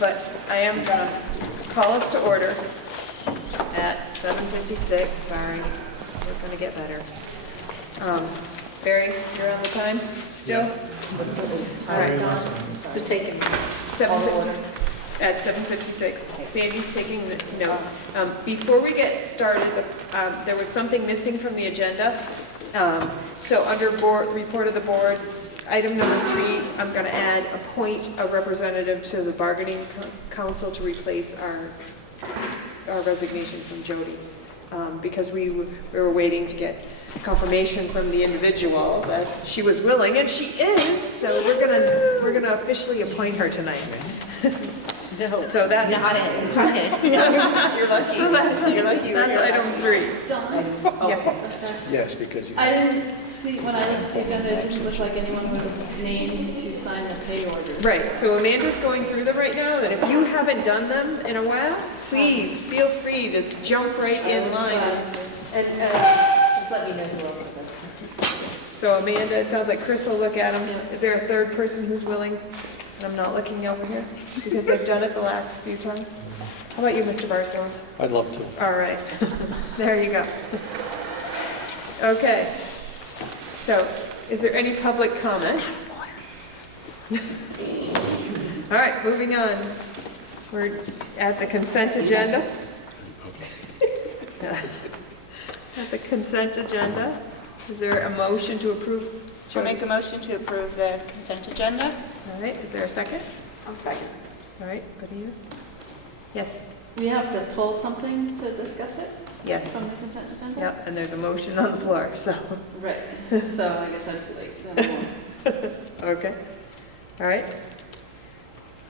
but I am going to call us to order at 7:56. Sorry, we're going to get better. Barry, you're on the time still? All right. The taking. 7:50 at 7:56. Sandy's taking the notes. Before we get started, there was something missing from the agenda. So under report of the board, item number 3, I'm going to add appoint a representative to the bargaining council to replace our resignation from Jody. Because we were waiting to get confirmation from the individual that she was willing, and she is. So we're gonna officially appoint her tonight. No. So that's Got it. Got it. You're lucky. So that's item 3. Dawn? Yeah. Yes, because you. I didn't see, when I looked at the agenda, it didn't look like anyone was named to sign the pay order. Right. So Amanda's going through them right now. That if you haven't done them in a while, please feel free to jump right in line. And Just let me know who else is there. so Amanda, it sounds like Chris will look at them. Is there a third person who's willing? And I'm not looking over here because I've done it the last few times. How about you, Mr. Barcelona? I'd love to. All right. There you go. Okay. So, is there any public comment? All right, moving on. We're at the consent agenda. At the consent agenda. Is there a motion to approve? I'll make a motion to approve the consent agenda. All right, is there a second? I'll second. All right, Padilla? Yes. We have to pull something to discuss it Yes. from the consent agenda? Yep, and there's a motion on the floor, so. Right, so I guess I'm too late. Then I won't. Okay. All right.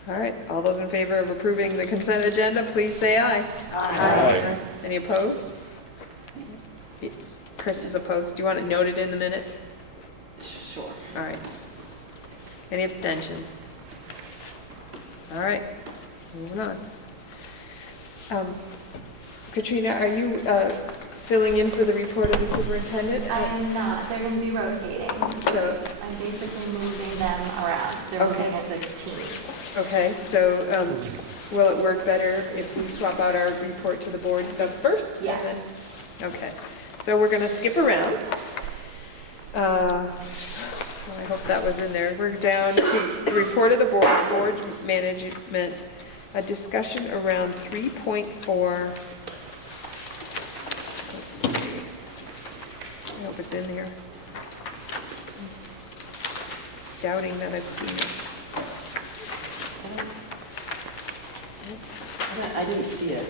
All right, all those in favor of approving the consent agenda, please say aye. Aye. Any opposed? Chris is opposed. Do you want it noted in the minutes? Sure. All right. Any abstentions? All right, moving on. Katrina, are you filling in for the report of the superintendent? I am not. They're going to be rotating. So, I'm basically moving them around. They're Okay. moving as a team. okay, so will it work better if we swap out our report to the board stuff first? Yeah. And then- Okay, so we're going to skip around. I hope that was in there. We're down to the report of the board management, a discussion around 3.4. Let's see. I hope it's in here. Doubting that I've seen it. I didn't see it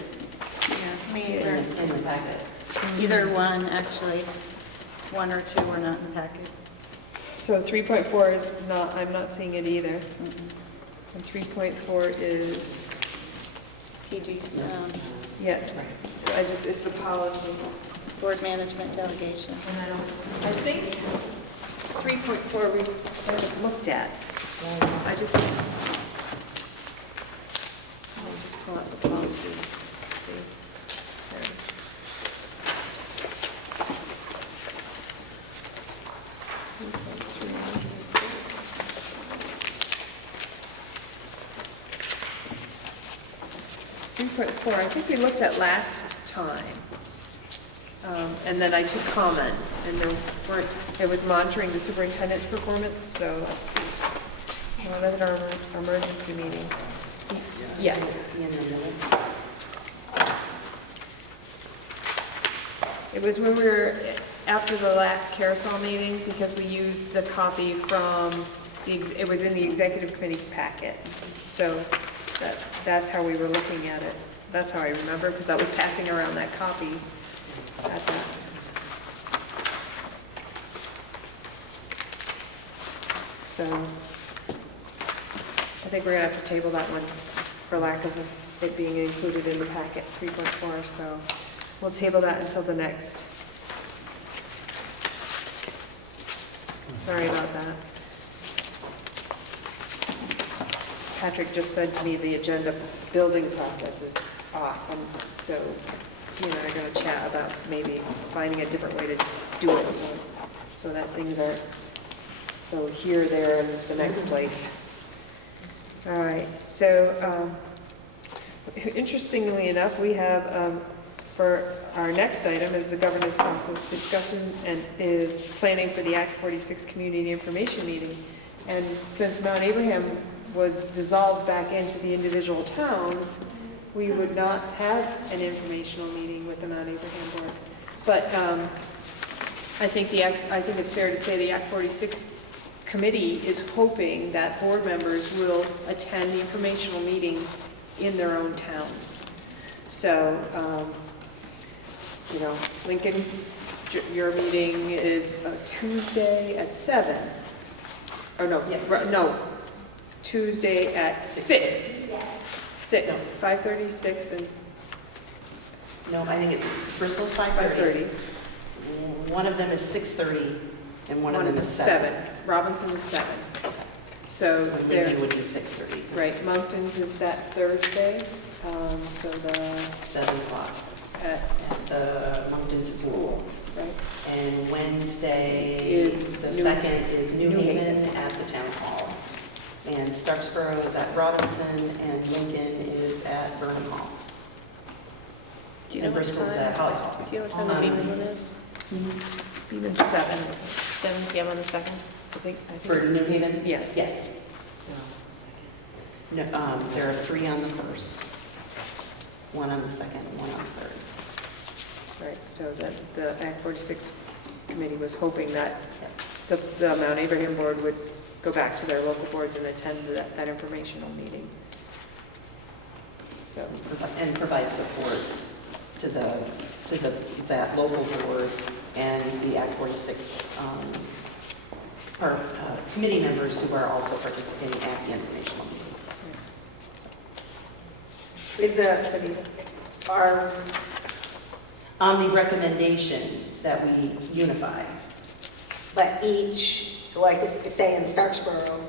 Yeah, me in either. the packet. Either one, actually. 1 or 2 were not in the packet. So 3.4 is not, I'm not seeing it either. And 3.4 is, PG's, yeah, it's a policy. board management delegation. And I think 3.4 we haven't looked at. I just, let me just pull out the policies, see. There. 3.4, I think we looked at last time. And then I took comments, and it was monitoring the superintendent's performance, so let's see. One of our emergency meetings. Yeah. In the minutes. It was when we were, after the last carousel meeting, because we used the copy from, it was in the executive committee packet. So that's how we were looking at it. That's how I remember, because I was passing around that copy at that. So I think we're going to have to table that one for lack of it being included in the packet, 3.4. So we'll table that until the next. Sorry about that. Patrick just said to me the agenda building process is off, and so he and I are going to chat about maybe finding a different way to do it so that things are so here, there, and the next place. All right, so interestingly enough, we have, for our next item is the governance process discussion and is planning for the Act 46 Community Information Meeting. And since Mount Abraham was dissolved back into the individual towns, we would not have an informational meeting with the Mount Abraham Board. But I think it's fair to say the Act 46 committee is hoping that board members will attend the informational meetings in their own towns. So, Lincoln, your meeting is Tuesday at 7. Or no, Tuesday at 6. 6, 5:30, 6, and No, I think it's Bristol's 5:30. 5:30. One of them is 6:30, and one of them is 7. Robinson is 7. So So they're, Lincoln would be 6:30. right, Moncton's is that Thursday, so the, 7 o'clock at, at the Moncton School. right, And Wednesday Is the New- 2nd is New New Haven at the town hall. And Starksboro is at Robinson, and Lincoln is at Burnham Hall. Do you know And what Bristol's time? at Holly Hall. Do you know what time the meeting is? even 7, 7 PM on the 2nd? I think For it's- New Haven? Yes. Yes. No, there are 3 on the 1st, 1 on the 2nd, and 1 on the 3rd. Right, so the Act 46 committee was hoping that the Mount Abraham board would go back to their local boards and attend that informational meeting. So, And provide support to that local board and the Act 46 committee members who are also participating at the informational meeting. Is that our, On the recommendation that we unify, but each, like say in Starksboro,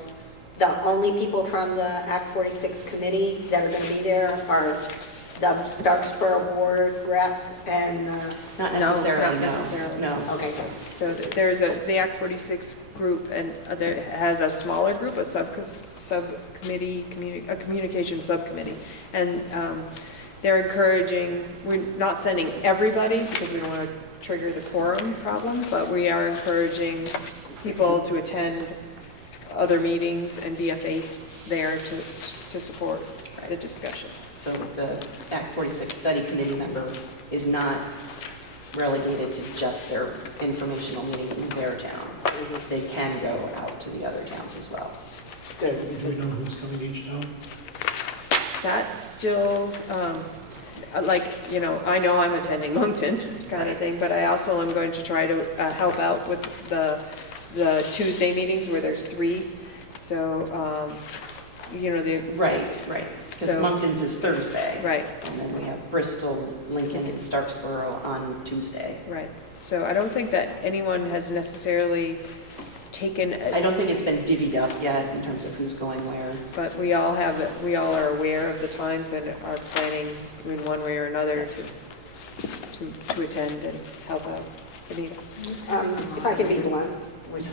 the only people from the Act 46 committee that are going to be there are the Starksboro board rep and, not No, necessarily, not no. necessarily. No, okay, so there's the Act 46 group, and there has a smaller group, a subcommittee, a communication subcommittee. And they're encouraging, we're not sending everybody because we don't want to trigger the quorum problem, but we are encouraging people to attend other meetings and be a face there to support the discussion. so the Act 46 study committee member is not relegated to just their informational meeting in their town. They can go out to the other towns as well. Do we know who's coming each town? That's still, I know I'm attending Moncton kind of thing, but I also am going to try to help out with the Tuesday meetings where there's 3. So, Right. Because So- Moncton's is Thursday. right, And then we have Bristol, Lincoln, and Starksboro on Tuesday. right. So I don't think that anyone has necessarily taken, I don't think it's been divvied up yet in terms of who's going where. but we all are aware of the times and are planning in one way or another to attend and help out. Anita? if I can be blunt, which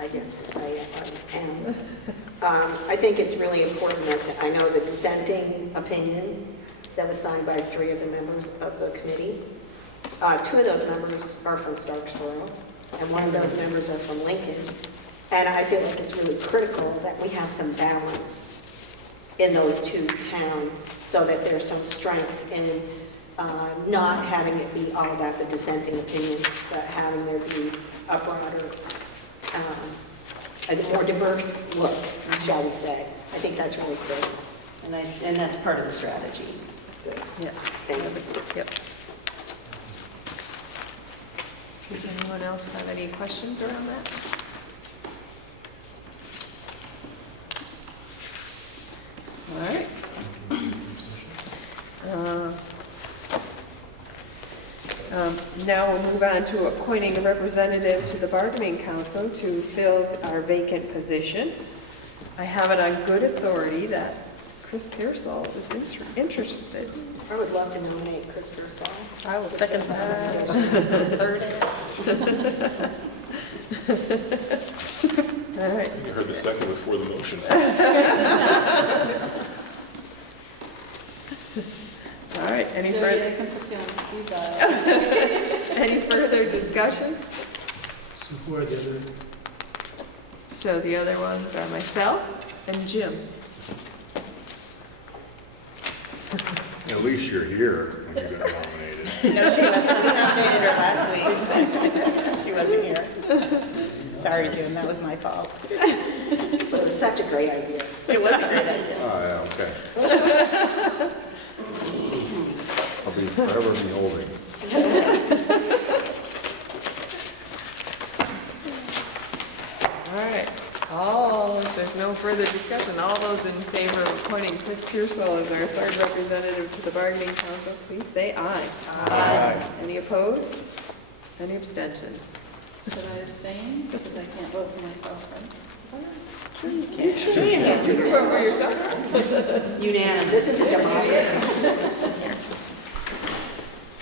I guess I am, I think it's really important that, I know the dissenting opinion that was signed by 3 of the members of the committee. 2 of those members are from Starksboro, and 1 of those members are from Lincoln. And I feel like it's really critical that we have some balance in those 2 towns so that there's some strength in not having it be all about the dissenting opinion, but having there be a broader, a more diverse look, shall we say. I think that's really critical. And that's part of the strategy. Yeah. Thank you. Yep. Does anyone else have any questions around that? All right. Now we'll move on to appointing a representative to the bargaining council to fill our vacant position. I have it on good authority that Chris Pearsall is interested. I would love to nominate Chris Pearsall. I will second that. Third. All right. You heard the second before the motion. Any Jody, further, I can put you on speed dial. any further discussion? So who are the other? So the other ones are myself and Jim. At least you're here when you got nominated. No, she wasn't. We nominated her last week. She wasn't here. Sorry, June, that was my fault. It was such a great idea. It was a great idea. Oh, yeah, okay. I'll be forever beholding. All right, if there's no further discussion, all those in favor of appointing Chris Pearsall as our third representative to the bargaining council, please say aye. Aye. Any opposed? Any abstentions? Should I abstain? Because I can't vote for myself, right? You can vote for yourself. Unanimous. This is a democracy.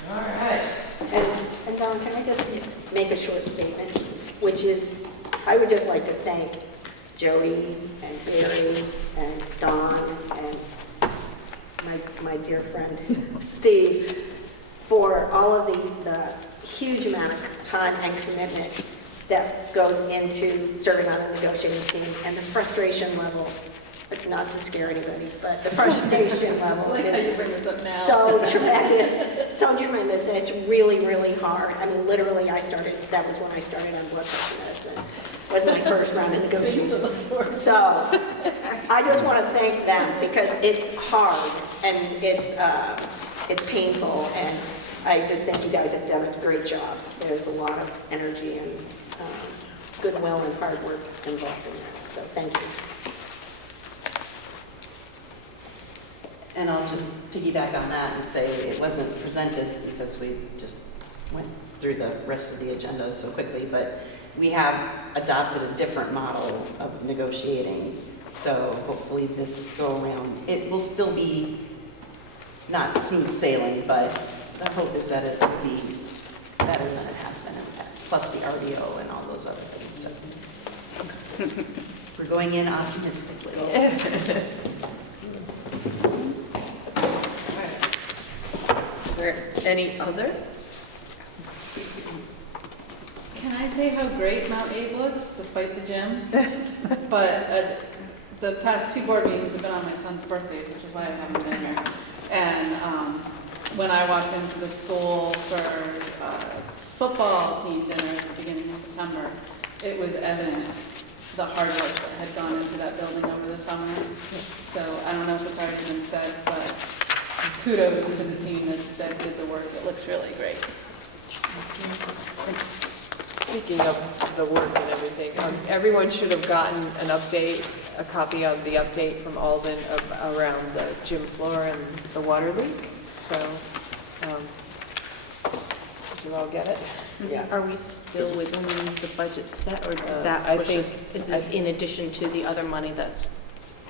All right. And Don, can I just make a short statement, which is, I would just like to thank Joey and Barry and Don and my dear friend Steve for all of the huge amount of time and commitment that goes into serving on the negotiating team, and the frustration level, not to scare anybody, but the frustration level I like how you is bring this up now. so tremendous, so tremendous, and it's really, really hard. I mean, literally, that was when I started on blood pressure medicine. It was my first round of negotiations. So I just want to thank them, because it's hard, and it's painful, and I just think you guys have done a great job. There's a lot of energy and goodwill and hard work involved in that, so thank you. And I'll just piggyback on that and say it wasn't presented because we just went through the rest of the agenda so quickly, but we have adopted a different model of negotiating. So hopefully this go around, it will still be not smooth sailing, but the hope is that it will be better than it has been in the past, plus the RDO and all those other things. So we're going in optimistically. Is there any other? Can I say how great Mount Abe looks, despite the gym? But the past two board meetings have been on my son's birthdays, which is why I haven't been here. And when I walked into the school for football team dinner at the beginning of September, it was evident the hard work that had gone into that building over the summer. So I don't know if it's already been said, but kudos to the team that did the work. It looks really great. Speaking of the work and everything, everyone should have gotten an update, a copy of the update from Alden around the gym floor and the water leak. So, did you all get it? Yeah. Are we still within the budget set, or did I that push think- us, is this in addition to the other money that's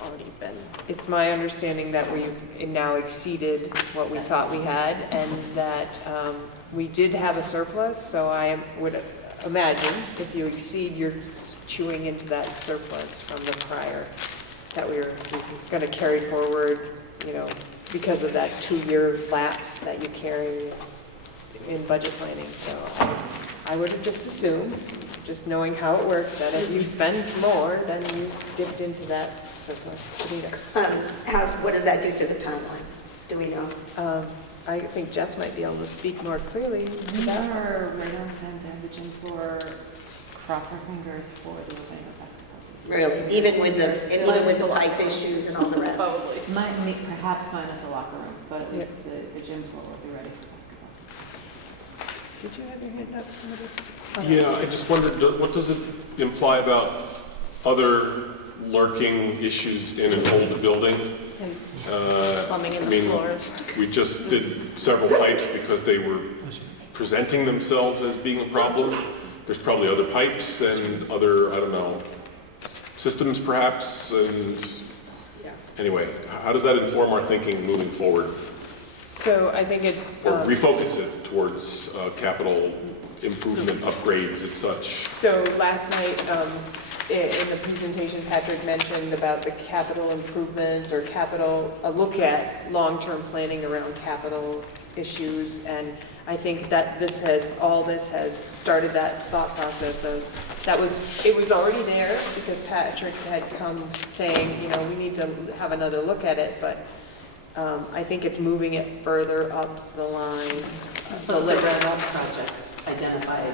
already been? It's my understanding that we've now exceeded what we thought we had, and that we did have a surplus, so I would imagine if you exceed, you're chewing into that surplus from the prior, that we were going to carry forward, because of that 2-year lapse that you carry in budget planning. So I would have just assumed, just knowing how it works, that if you spend more, then you dipped into that surplus. Anita? What does that do to the timeline? Do we know? I think Jess might be able to speak more clearly to that. Our radar fans and the gym floor cross our fingers for the event of basketball season. Really? Even with the pipe issues and all the rest? Probably. Perhaps minus the locker room, but at least the gym floor will be ready for basketball season. Did you have your hand up, somebody? Yeah, I just wondered, what does it imply about other lurking issues in an old building? Plumbing in the floors. We just did several pipes because they were presenting themselves as being a problem. There's probably other pipes and other, I don't know, systems perhaps, and anyway, how does that inform our thinking moving forward? So I think it's... Or refocus it towards capital improvement, upgrades and such? So last night, in the presentation, Patrick mentioned about the capital improvements or a look at long-term planning around capital issues. And I think that all this has started that thought process of, it was already there because Patrick had come saying, we need to have another look at it, but I think it's moving it further up the line. The Red Up project identified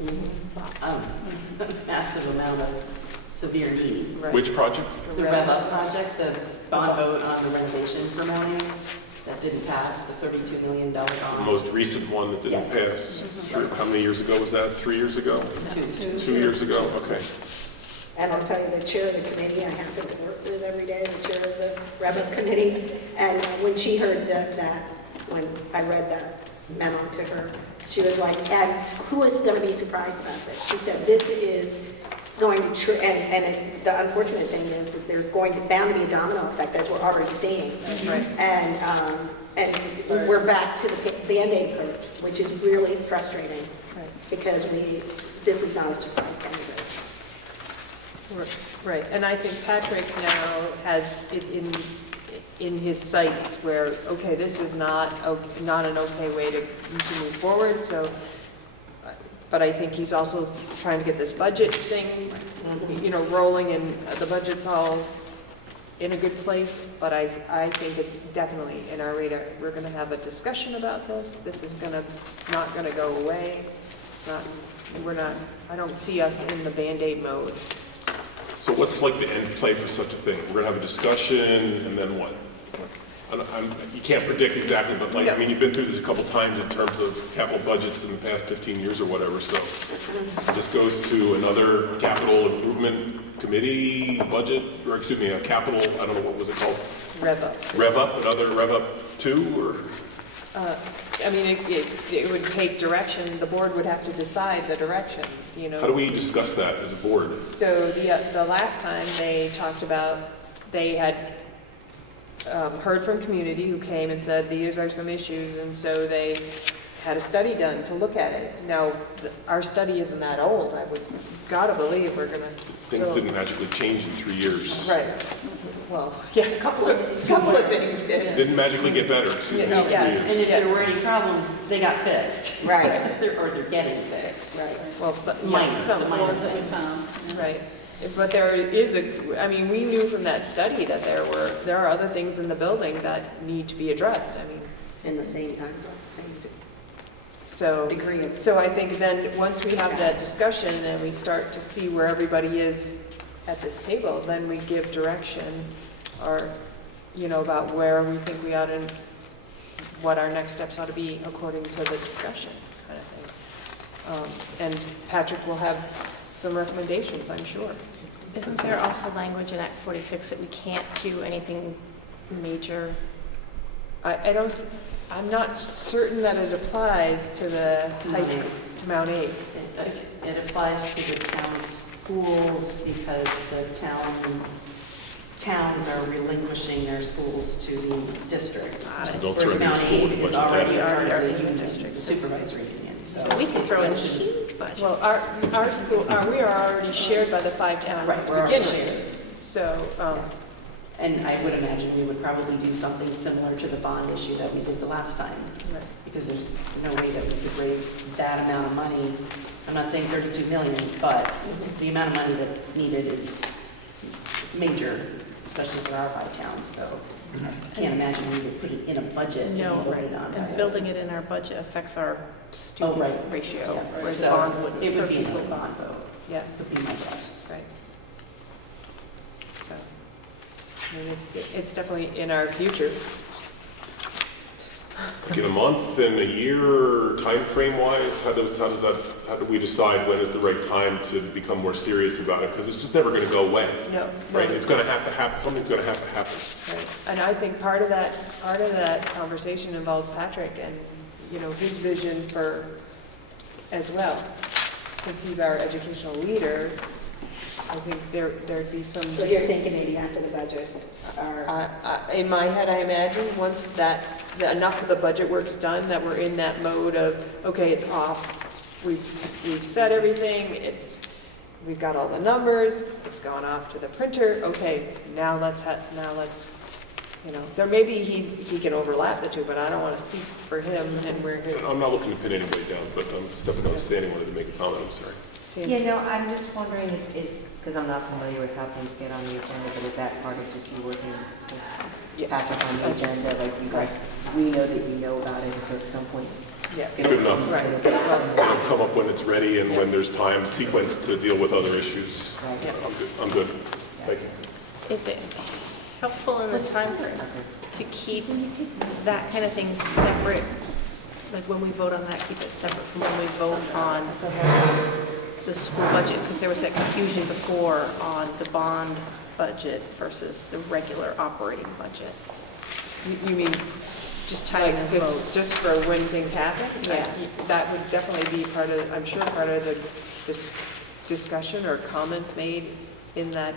a massive amount of severe need. Right. Which project? The Rev Up project, the bond vote on the renovation for Mount Abe, that didn't pass, the $32 million bond. The most recent one that didn't Yes. pass. How many years ago was that? 3 years ago? 2 years ago, okay. And I'll tell you, the chair of the committee, I happen to work with every day, the chair of the Revenue Committee, and when she heard that, when I read that memo to her, she was like, and who is going to be surprised about this? She said, this is going to, the unfortunate thing is there's bound to be a domino effect, as we're already seeing. Right. And we're back to the Band-Aid approach, which is really frustrating, Right. because this is not a surprise to anybody. Right, and I think Patrick now has it in his sights where, okay, this is not an okay way to move forward, so, but I think he's also trying to get this budget thing, rolling, and the budget's all in a good place, but I think it's definitely in our radar. We're gonna have a discussion about this. This is not gonna go away. I don't see us in the Band-Aid mode. So what's like the end play for such a thing? We're gonna have a discussion, and then what? You can't predict exactly, but No. you've been through this a couple times in terms of capital budgets in the past 15 years or whatever, so this goes to another capital improvement committee budget, or excuse me, a capital, I don't know, what was it called? Rev up. Rev up, another Rev up 2, or? It would take direction. The board would have to decide the direction, How do we discuss that as a board? So the last time they talked about, they had heard from community who came and said, these are some issues, and so they had a study done to look at it. Now, our study isn't that old. I would gotta believe we're gonna Things didn't magically change in 3 years. Right. Well, yeah, a couple of things did. Didn't magically get better, excuse me, in 3 Yeah. years. And if there were any problems, they got fixed. Right. Or they're getting fixed. Right. Well, Minor, some the minor Ones that we things. found. Right, but there is we knew from that study that there are other things in the building that need to be addressed, In the same time zone, same so. degree of. So I think then, once we have that discussion and we start to see where everybody is at this table, then we give direction or, about where we think we ought to, what our next steps ought to be according to the discussion, kind of thing. And Patrick will have some recommendations, I'm sure. Isn't there also language in Act 46 that we can't do anything major? I'm not certain that it applies to the high school, to Mount Abe. It applies to the town schools because the towns are relinquishing their schools to the district. So don't Whereas throw a new Mount school with a Abe bunch is of already debt. part of the Union union district. supervisory union. So we can throw in a huge budget. Well, our school, we are already shared by the 5 towns Right, to we're begin already with. So, And I would imagine we would probably do something similar to the bond issue that we did the last time. Right. Because there's no way that we could raise that amount of money. I'm not saying 32 million, but the amount of money that's needed is major, especially for our 5 towns. So I can't imagine we would put it in a budget to No, be voted on. and building it in our budget affects our student right. ratio, Yeah, whereas so bond wouldn't. it would be Perfectly a bond vote, yeah, would be my guess. right. So, it's definitely in our future. Like in a month, in a year, time frame wise, how do we decide when is the right time to become more serious about it? Because it's just never going to go away, No. right? It's going to have to happen, something's going to have to happen. Right. And I think part of that conversation involved Patrick and, his vision for, as well. Since he's our educational leader, I think there'd be some. So you're thinking maybe after the budget are. In my head, I imagine, once enough of the budget work's done, that we're in that mode of, okay, it's off. We've said everything, we've got all the numbers, it's gone off to the printer, okay, now let's, there maybe he can overlap the two, but I don't want to speak for him and where his. I'm not looking to pin anybody down, but I'm stepping outstanding, wanted to make a comment, I'm sorry. Yeah, no, I'm just wondering if, because I'm not familiar with how things get on the agenda, but is that part of just you working with Patrick on the agenda? Like you guys, we know that you know about it, so at some point. Yes. Good enough. Right. It'll come up when it's ready and when there's time, sequence to deal with other issues. Yeah. I'm good. Thank you. Is it helpful in the time frame to keep that kind of thing separate? Like when we vote on that, keep it separate from when we vote on the school budget? Because there was that confusion before on the bond budget versus the regular operating budget. You mean Just tying like those votes. just for when things happen? Yeah. That would definitely be part of, I'm sure, part of the discussion or comments made in that,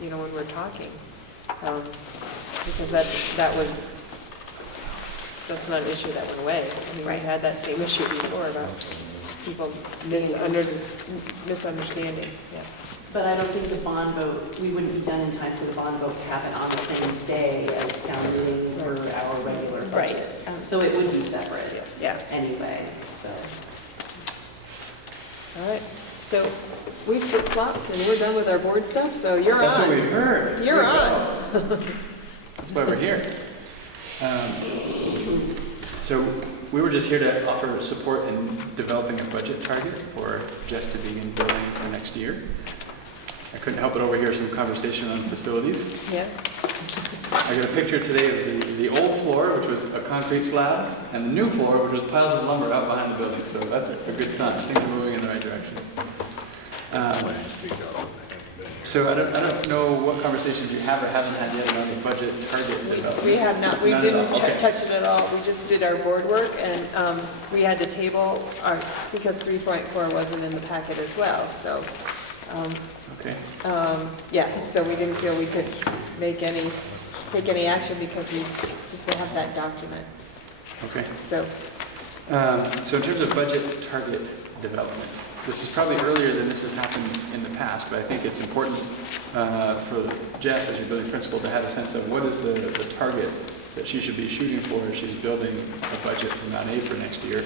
when we're talking. Because that's not an issue that went away. I mean, we had that same issue before about people misunderstanding, yeah. But I don't think the bond vote, we wouldn't be done in time for the bond vote to happen on the same day as town meeting for our regular budget. So it would be separate anyway, so. All right, so we flip-flopped and we're done with our board stuff, so you're on. That's what we heard. You're on. That's why we're here. So we were just here to offer support in developing a budget target for Jess to begin building for next year. I couldn't help but overhear some conversation on facilities. Yes. I got a picture today of the old floor, which was a concrete slab, and the new floor, which was piles of lumber out behind the building. So that's a good sign. Things are moving in the right direction. So I don't know what conversations you have or haven't had yet about the budget target development. We have not, we None didn't at all. Okay. touch it at all. We just did our board work and we had to table because 3.4 wasn't in the packet as well, so. Okay. So we didn't feel we could take any action because we didn't have that document. Okay. So So in terms of budget target development, this is probably earlier than this has happened in the past, but I think it's important for Jess as your building principal to have a sense of what is the target that she should be shooting for as she's building a budget for MtAbe for next year.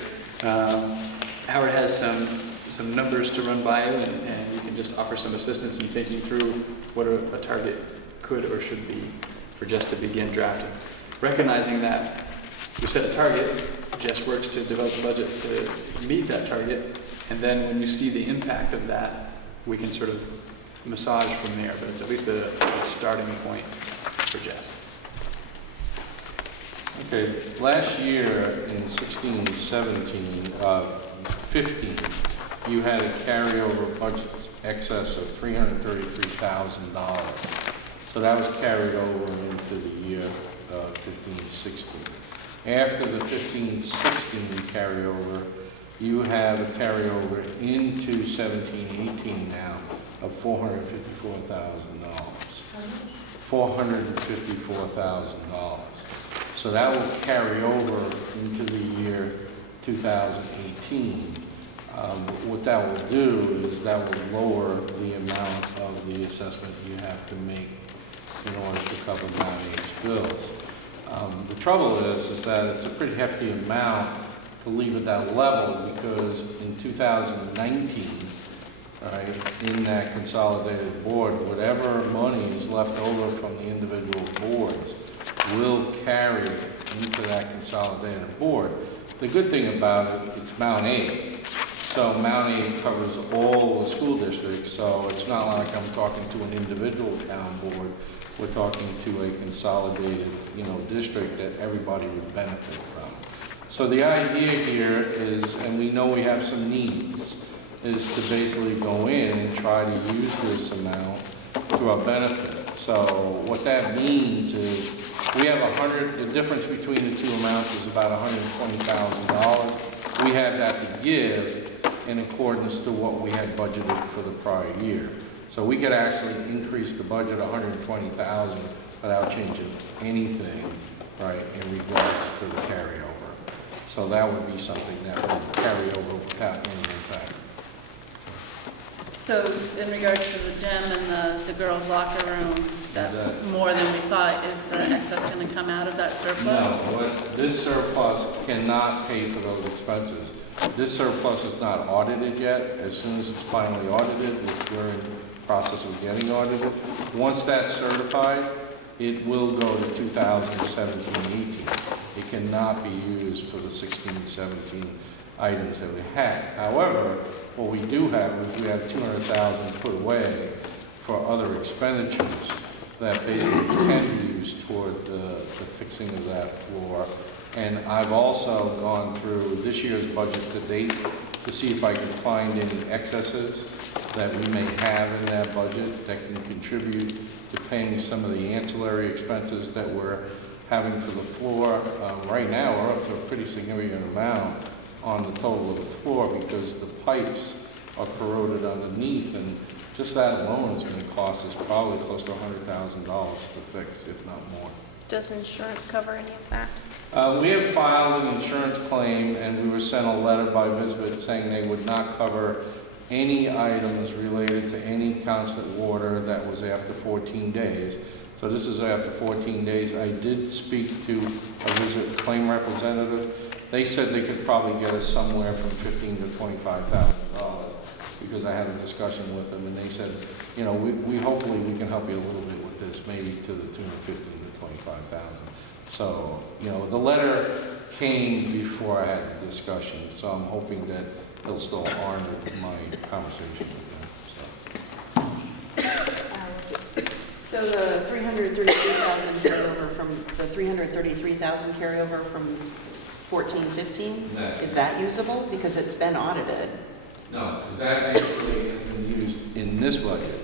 Howard has some numbers to run by you, and you can just offer some assistance in thinking through what a target could or should be for Jess to begin drafting. Recognizing that we set a target, Jess works to develop a budget to meet that target, and then when you see the impact of that, we can sort of massage from there, but it's at least a starting point for Jess. Okay, last year in 16, 17, 15, you had a carryover budget excess of $333,000. So that was carried over into the year 15, 16. After the 15, 16 carryover, you have a carryover into 17, 18 now of $454,000. $454,000. So that will carry over into the year 2018. What that will do is that will lower the amount of the assessment you have to make in order to cover MtAbe's bills. The trouble is that it's a pretty hefty amount to leave at that level because in 2019, right, in that consolidated board, whatever money is left over from the individual boards will carry into that consolidated board. The good thing about it, it's MtAbe. So MtAbe covers all the school districts, so it's not like I'm talking to an individual town board. We're talking to a consolidated, district that everybody would benefit from. So the idea here is, and we know we have some needs, is to basically go in and try to use this amount to our benefit. So what that means is we have the difference between the two amounts is about $120,000. We have that to give in accordance to what we had budgeted for the prior year. So we could actually increase the budget $120,000 without changing anything, right, in regards to the carryover. So that would be something that would carry over without any impact. So in regards to the gym and the girls' locker room, that's more than we thought. Is the excess going to come out of that surplus? No, this surplus cannot pay for those expenses. This surplus is not audited yet. As soon as it's finally audited, which we're in the process of getting audited, once that's certified, it will go to 2017-18. It cannot be used for the 16-17 items that we had. However, what we do have is we have 200,000 put away for other expenditures that basically can be used toward the fixing of that floor. And I've also gone through this year's budget to date to see if I can find any excesses that we may have in that budget that can contribute to paying some of the ancillary expenses that we're having for the floor. Right now, we're up to a pretty significant amount on the total of the floor because the pipes are corroded underneath, and just that alone is going to cost us probably close to $100,000 to fix, if not more. Does insurance cover any of that? We have filed an insurance claim, and we were sent a letter by Visbit saying they would not cover any items related to any constant water that was after 14 days. So this is after 14 days. I did speak to a Visbit claim representative. They said they could probably get us somewhere from $15,000 to $25,000 because I had a discussion with them, and they said, you know, we hopefully we can help you a little bit with this, maybe to the tune of $15,000 to $25,000. So, you know, the letter came before I had the discussion, so I'm hoping that they'll still honor my conversation with them. So the 333,000 carryover from the 333,000 carryover from 14-15, No. is that usable? Because it's been audited. No, because that actually has been used in this budget,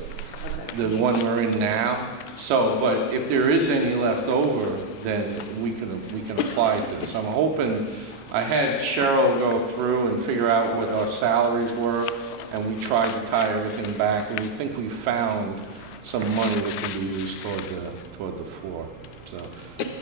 Okay. the one we're in now. So, but if there is any left over, then we can apply it to this. I'm hoping, I had Cheryl go through and figure out what our salaries were, and we tried to tie everything back, and we think we found some money that can be used toward the floor. So,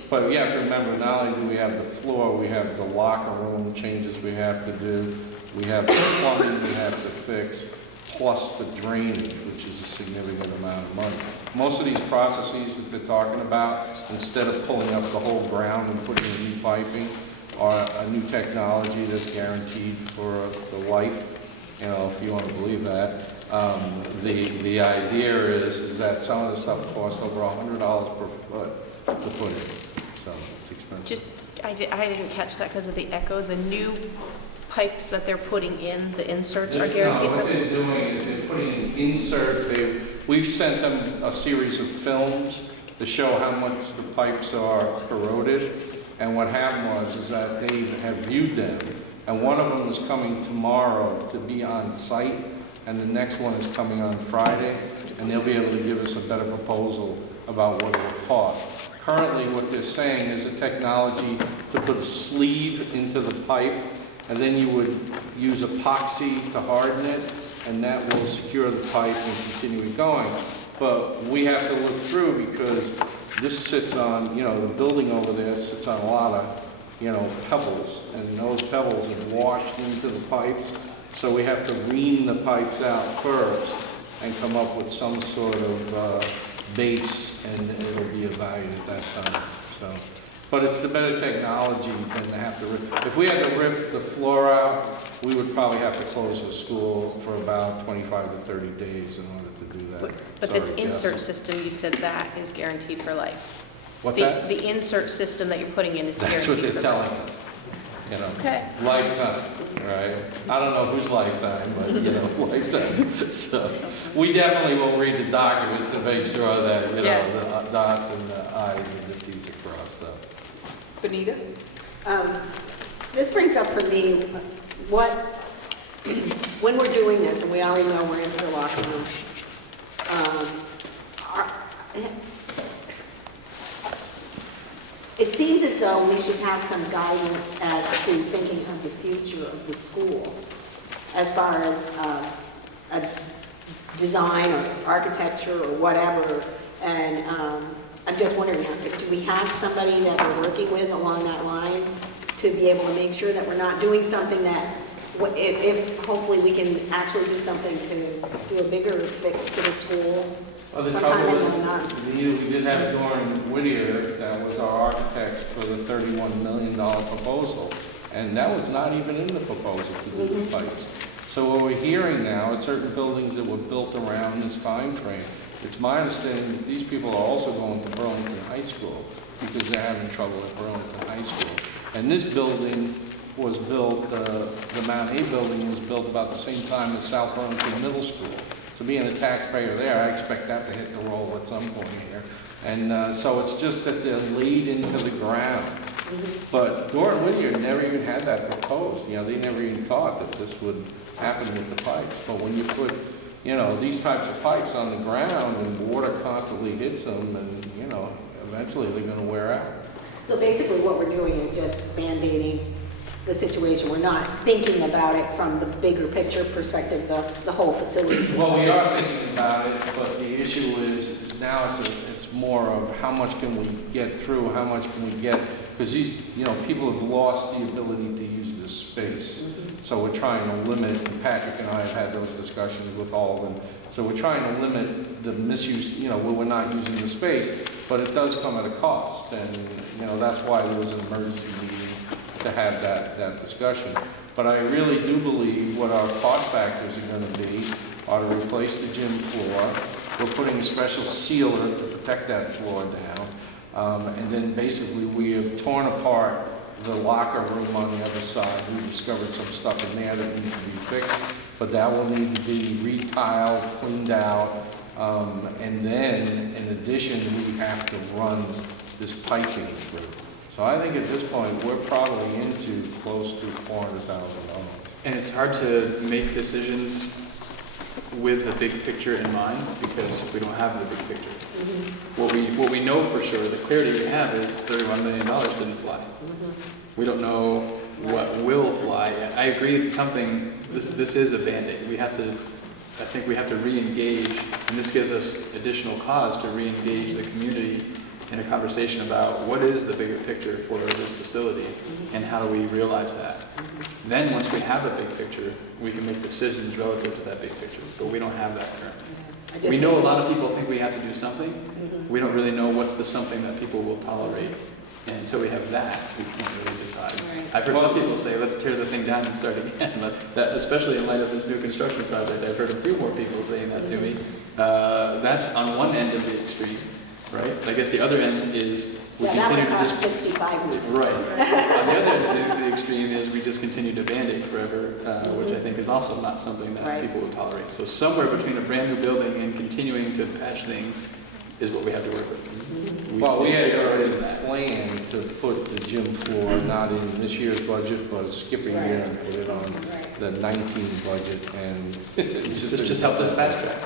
but you have to remember, not only do we have the floor, we have the locker room changes we have to do, we have the plumbing we have to fix, plus the drainage, which is a significant amount of money. Most of these processes that they're talking about, instead of pulling up the whole ground and putting in new piping, are a new technology that's guaranteed for the life, you know, if you want to believe that. The idea is that some of the stuff costs over $100 per foot to put in, so it's expensive. Just, I didn't catch that because of the echo. The new pipes that they're putting in, the inserts are guaranteed? No, what they're doing is they're putting an insert. We've sent them a series of films to show how much the pipes are corroded. And what happened is that they have viewed them, and one of them is coming tomorrow to be on site, and the next one is coming on Friday, and they'll be able to give us a better proposal about what it will cost. Currently, what they're saying is a technology to put a sleeve into the pipe, and then you would use epoxy to harden it, and that will secure the pipe and continue it going. But we have to look through because this sits on, you know, the building over there sits on a lot of, you know, pebbles, and those pebbles have washed into the pipes. So we have to ream the pipes out first and come up with some sort of base, and it'll be evaluated at that time. So, but it's the better technology than to have to rip. If we had to rip the floor out, we would probably have to close the school for about 25 to 30 days in order to do that. But this Sorry, insert Jeff. system, you said that is guaranteed for life. What's that? The insert system that you're putting in is guaranteed for life. That's what they're telling us. You know, Okay. lifetime, right? I don't know whose lifetime, but, you know, lifetime. So we definitely will read the documents to make sure that, you know, the dots and the i's and the t's are crossed, so. Benita? This brings up for me when we're doing this, and we already know we're into the locker room, it seems as though we should have some guidance as to thinking of the future of the school as far as a design or architecture or whatever. And I'm just wondering, do we have somebody that we're working with along that line to be able to make sure that we're not doing something that if hopefully we can actually do something to do a bigger fix to the school Well, the sometime trouble in the month. is, we did have Doran Whittier, that was our architect for the $31 million proposal, and that was not even in the proposal to do the pipes. So what we're hearing now is certain buildings that were built around this time frame. It's my understanding that these people are also going to Burlington High School because they're having trouble at Burlington High School. And this building was built, the Mount Abe building was built about the same time as South Burlington Middle School. So being a taxpayer there, I expect that to hit the roll at some point here. And so it's just that they're laid into the ground. But Doran Whittier never even had that proposed. You know, they never even thought that this would happen with the pipes. But when you put, you know, these types of pipes on the ground and water constantly hits them, and, you know, eventually they're going to wear out. So basically what we're doing is just Band-Aiding the situation. We're not thinking about it from the bigger picture perspective, the whole facility. Well, we are thinking about it, but the issue is now it's more of how much can we get through, how much can we get, because these, you know, people have lost the ability to use this space. So we're trying to limit, and Patrick and I have had those discussions with all of them. So we're trying to limit the misuse, you know, where we're not using the space, but it does come at a cost. And, you know, that's why there was an emergency meeting to have that discussion. But I really do believe what our cost factors are going to be are to replace the gym floor. We're putting a special sealer to protect that floor down. And then basically we have torn apart the locker room on the other side. We discovered some stuff in there that needs to be fixed, but that will need to be retiled, cleaned out. And then in addition, we have to run this piping through. So I think at this point, we're probably into close to $400,000. And it's hard to make decisions with the big picture in mind because we don't have the big picture. What we know for sure, the clarity we have is $31 million didn't fly. We don't know what will fly yet. I agree that something, this is a Band-Aid. I think we have to re-engage, and this gives us additional cause to re-engage the community in a conversation about what is the bigger picture for this facility and how do we realize that. Then once we have a big picture, we can make decisions relative to that big picture, but we don't have that currently. We know a lot of people think we have to do something. We don't really know what's the something that people will tolerate. And until we have that, we can't really decide. I've heard some people say, let's tear the thing down and start again. That, especially in light of this new construction project, I've heard a few more people saying that to me. That's on one end of the extreme, right? I guess the other end is we continue to just... $65 million. Right. On the other end of the extreme is we just continue to Band-Aid forever, which I think is also not something that people will tolerate. So somewhere between a brand new building and continuing to patch things is what we have to work with. Well, we had already planned to put the gym floor not in this year's budget, but skip a year and put it on the 19 budget, and This just helped us fast track.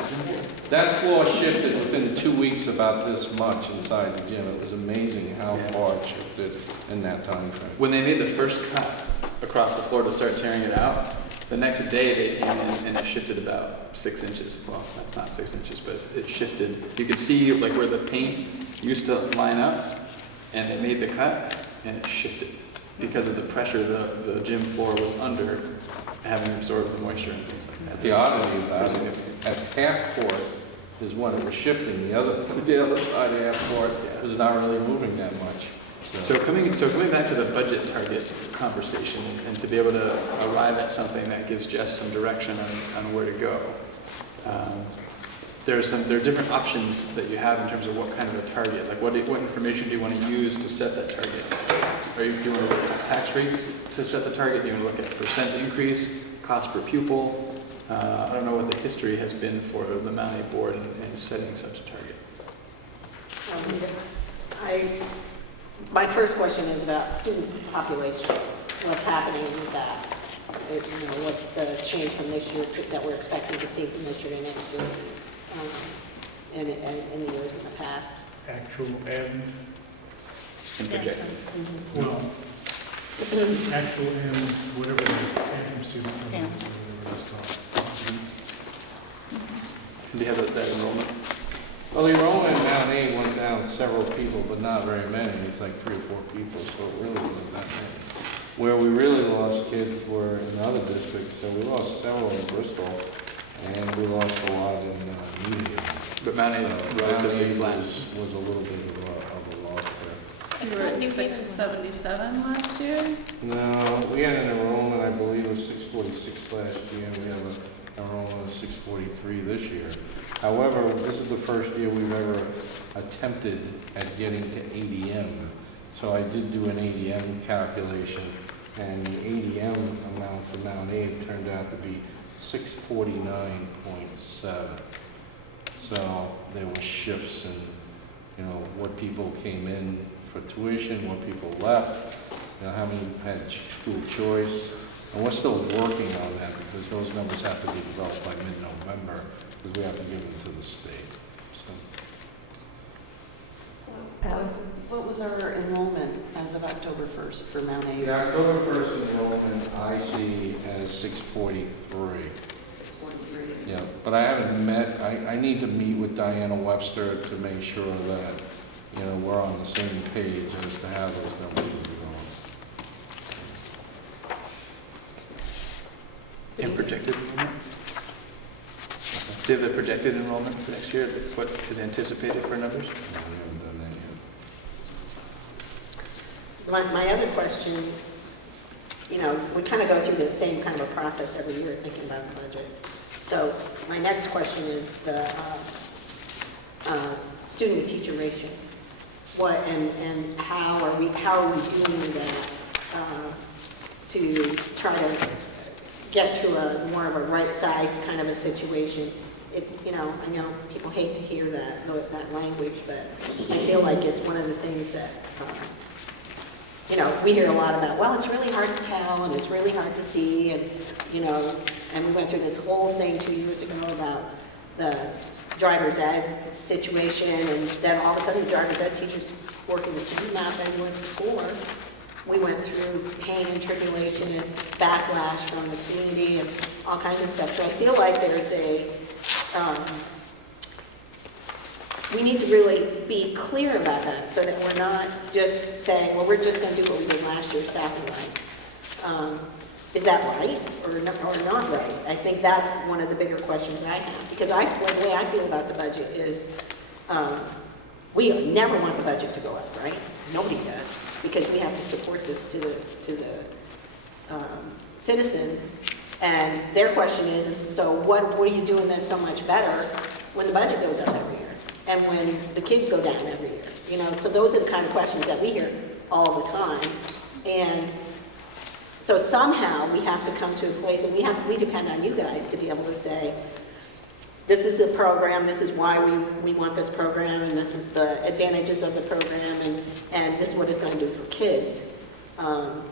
that floor shifted within 2 weeks about this much inside the gym. It was amazing how far it shifted in that time frame. When they made the first cut across the floor to start tearing it out, the next day they came in and it shifted about 6 inches. Well, that's not 6 inches, but it shifted. You could see like where the paint used to line up, and they made the cut, and it shifted because of the pressure the gym floor was under, having absorbed the moisture and things like that. The oddity about it, at half court is when it was shifting. The other side of half court was not really moving that much. So coming back to the budget target conversation, and to be able to arrive at something that gives Jess some direction on where to go. There are different options that you have in terms of what kind of a target. Like what information do you want to use to set that target? Do you want to look at tax rates to set the target? Do you want to look at percent increase, cost per pupil? I don't know what the history has been for the Mount Abe board in setting such a target. My first question is about student population. What's happening with that? What's the change from this year that we're expecting to see from this year to next year, and in the years in the past? Actual and, projected. well, actual and whatever the phantom student numbers, whatever it's called. Do you have that enrollment? Well, the enrollment in Mount Abe went down several people, but not very many. It's like 3 or 4 people, so it really wasn't that many. Where we really lost kids were in other districts, so we lost several in Bristol, and we lost a lot in Union. But Mount Abe, So relatively Abe flat. was a little bit of a loss there. You were at 677 last year? No, we had an enrollment, I believe, of 646 last year, and we have an enrollment of 643 this year. However, this is the first year we've ever attempted at getting to ADM. So I did do an ADM calculation, and the ADM amount for Mount Abe turned out to be 649.7. So there were shifts in, you know, what people came in for tuition, what people left, you know, how many had school choice. And we're still working on that because those numbers have to be developed by mid-November because we have to give them to the state. So, Allison? What was our enrollment as of October 1st for Mount Abe? the October 1st enrollment I see as 643. 643. Yeah, but I haven't met, I need to meet with Diana Webster to make sure that, you know, we're on the same page as to how those numbers will be going. And projected enrollment? Do you have the projected enrollment for next year? What is anticipated for numbers? No, we haven't done that yet. My other question, you know, we kind of go through the same kind of a process every year thinking about the budget. So my next question is the student-to-teacher ratios. What and how are we doing that to try to get to a more of a right size kind of a situation? You know, I know people hate to hear that language, but I feel like it's one of the things that, you know, we hear a lot about, well, it's really hard to tell and it's really hard to see, and, you know, and we went through this whole thing 2 years ago about the driver's ed situation, and then all of a sudden driver's ed teachers working the same math as was before. We went through pain and tribulation and backlash from the community and all kinds of stuff. So I feel like there's we need to really be clear about that so that we're not just saying, well, we're just going to do what we did last year staffing-wise. Is that right or not right? I think that's one of the bigger questions I have, because the way I feel about the budget is we never want the budget to go up, right? Nobody does, because we have to support this to the citizens. And their question is so what are you doing that's so much better when the budget goes up every year and when the kids go down every year? You know, so those are the kind of questions that we hear all the time. And so somehow we have to come to a place, and we depend on you guys to be able to say, this is the program, this is why we want this program, and this is the advantages of the program, and this is what it's going to do for kids. And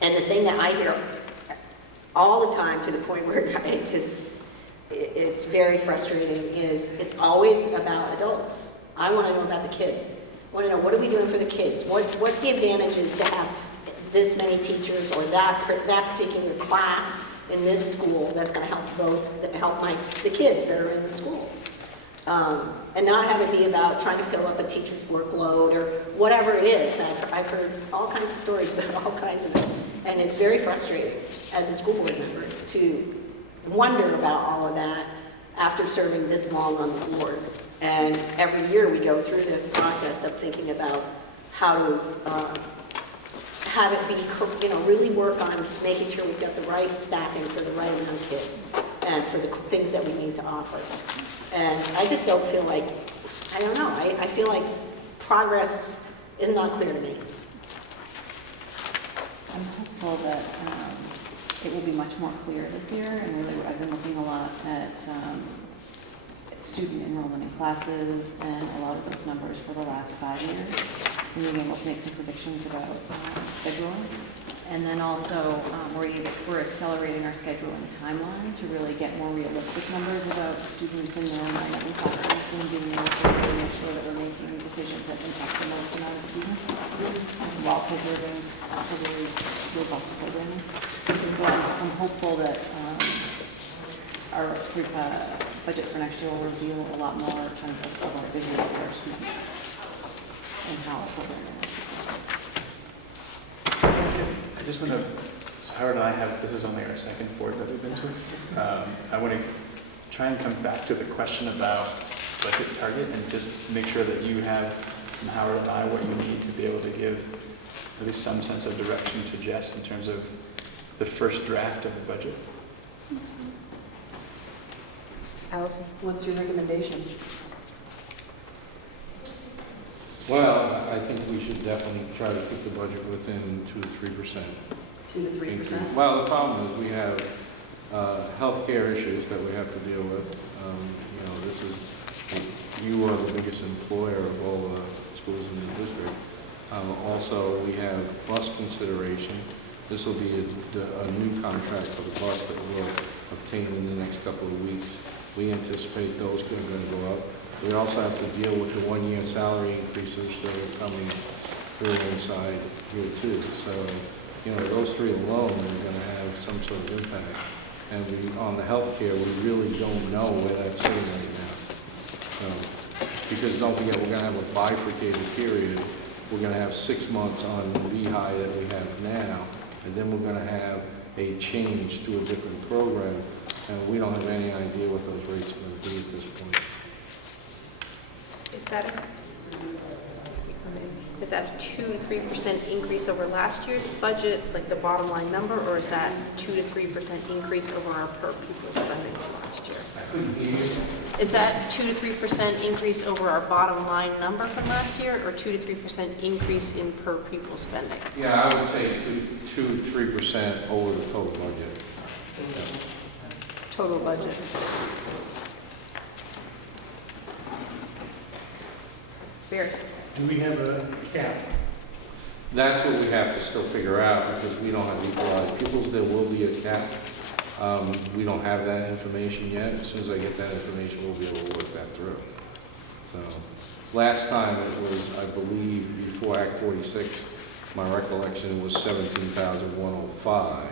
the thing that I hear all the time, to the point where it's very frustrating, is it's always about adults. I want to know about the kids. I want to know, what are we doing for the kids? What's the advantages to have this many teachers or that particular class in this school that's going to help the kids that are in the school? And not have it be about trying to fill up a teacher's workload or whatever it is. I've heard all kinds of stories about all kinds of it. And it's very frustrating as a school board member to wonder about all of that after serving this long on the board. And every year we go through this process of thinking about how to have it be, you know, really work on making sure we've got the right staffing for the right amount of kids and for the things that we need to offer. And I just don't feel like, I don't know, I feel like progress is not clear to me. I'm hopeful that it will be much more clear this year, and really I've been looking a lot at student enrollment in classes and a lot of those numbers for the last 5 years, and being able to make some predictions about scheduling. And then also we're accelerating our scheduling timeline to really get more realistic numbers about students enrollment in classes and being able to really make sure that we're making decisions that impact the most amount of students while preserving a really robust programming. So I'm hopeful that our budget for next year will reveal a lot more kind of our vision for our students and how our programming is. I just want to, so Howard and I have, this is only our second board that we've been to. I want to try and come back to the question about budget target and just make sure that you have from Howard and I what you need to be able to give at least some sense of direction to Jess in terms of the first draft of the budget. Allison, what's your recommendation? Well, I think we should definitely try to keep the budget within 2 to 3%. 2 to 3%? Well, the problem is we have healthcare issues that we have to deal with. You know, this is, you are the biggest employer of all the schools in the district. Also, we have bus consideration. This will be a new contract for the bus that we'll obtain in the next couple of weeks. We anticipate those are going to go up. We also have to deal with the one-year salary increases that are coming through inside here too. So, you know, those three alone are going to have some sort of impact. And on the healthcare, we really don't know where that's sitting right now. So, because don't forget, we're going to have a bifurcated period. We're going to have 6 months on the Lehigh that we have now, and then we're going to have a change to a different program, and we don't have any idea what those rates are going to be at this point. Is that a 2 to 3% increase over last year's budget, like the bottom line number, or is that 2 to 3% increase over our per pupil spending from last year? I couldn't hear you. Is that 2 to 3% increase over our bottom line number from last year, or 2 to 3% increase in per pupil spending? Yeah, I would say 2 to 3% over the total budget. Total budget. Very. Do we have a cap? That's what we have to still figure out, because we don't have equalized pupils. There will be a cap. We don't have that information yet. As soon as I get that information, we'll be able to work that through. So, last time it was, I believe, before Act 46, my recollection was 17,105.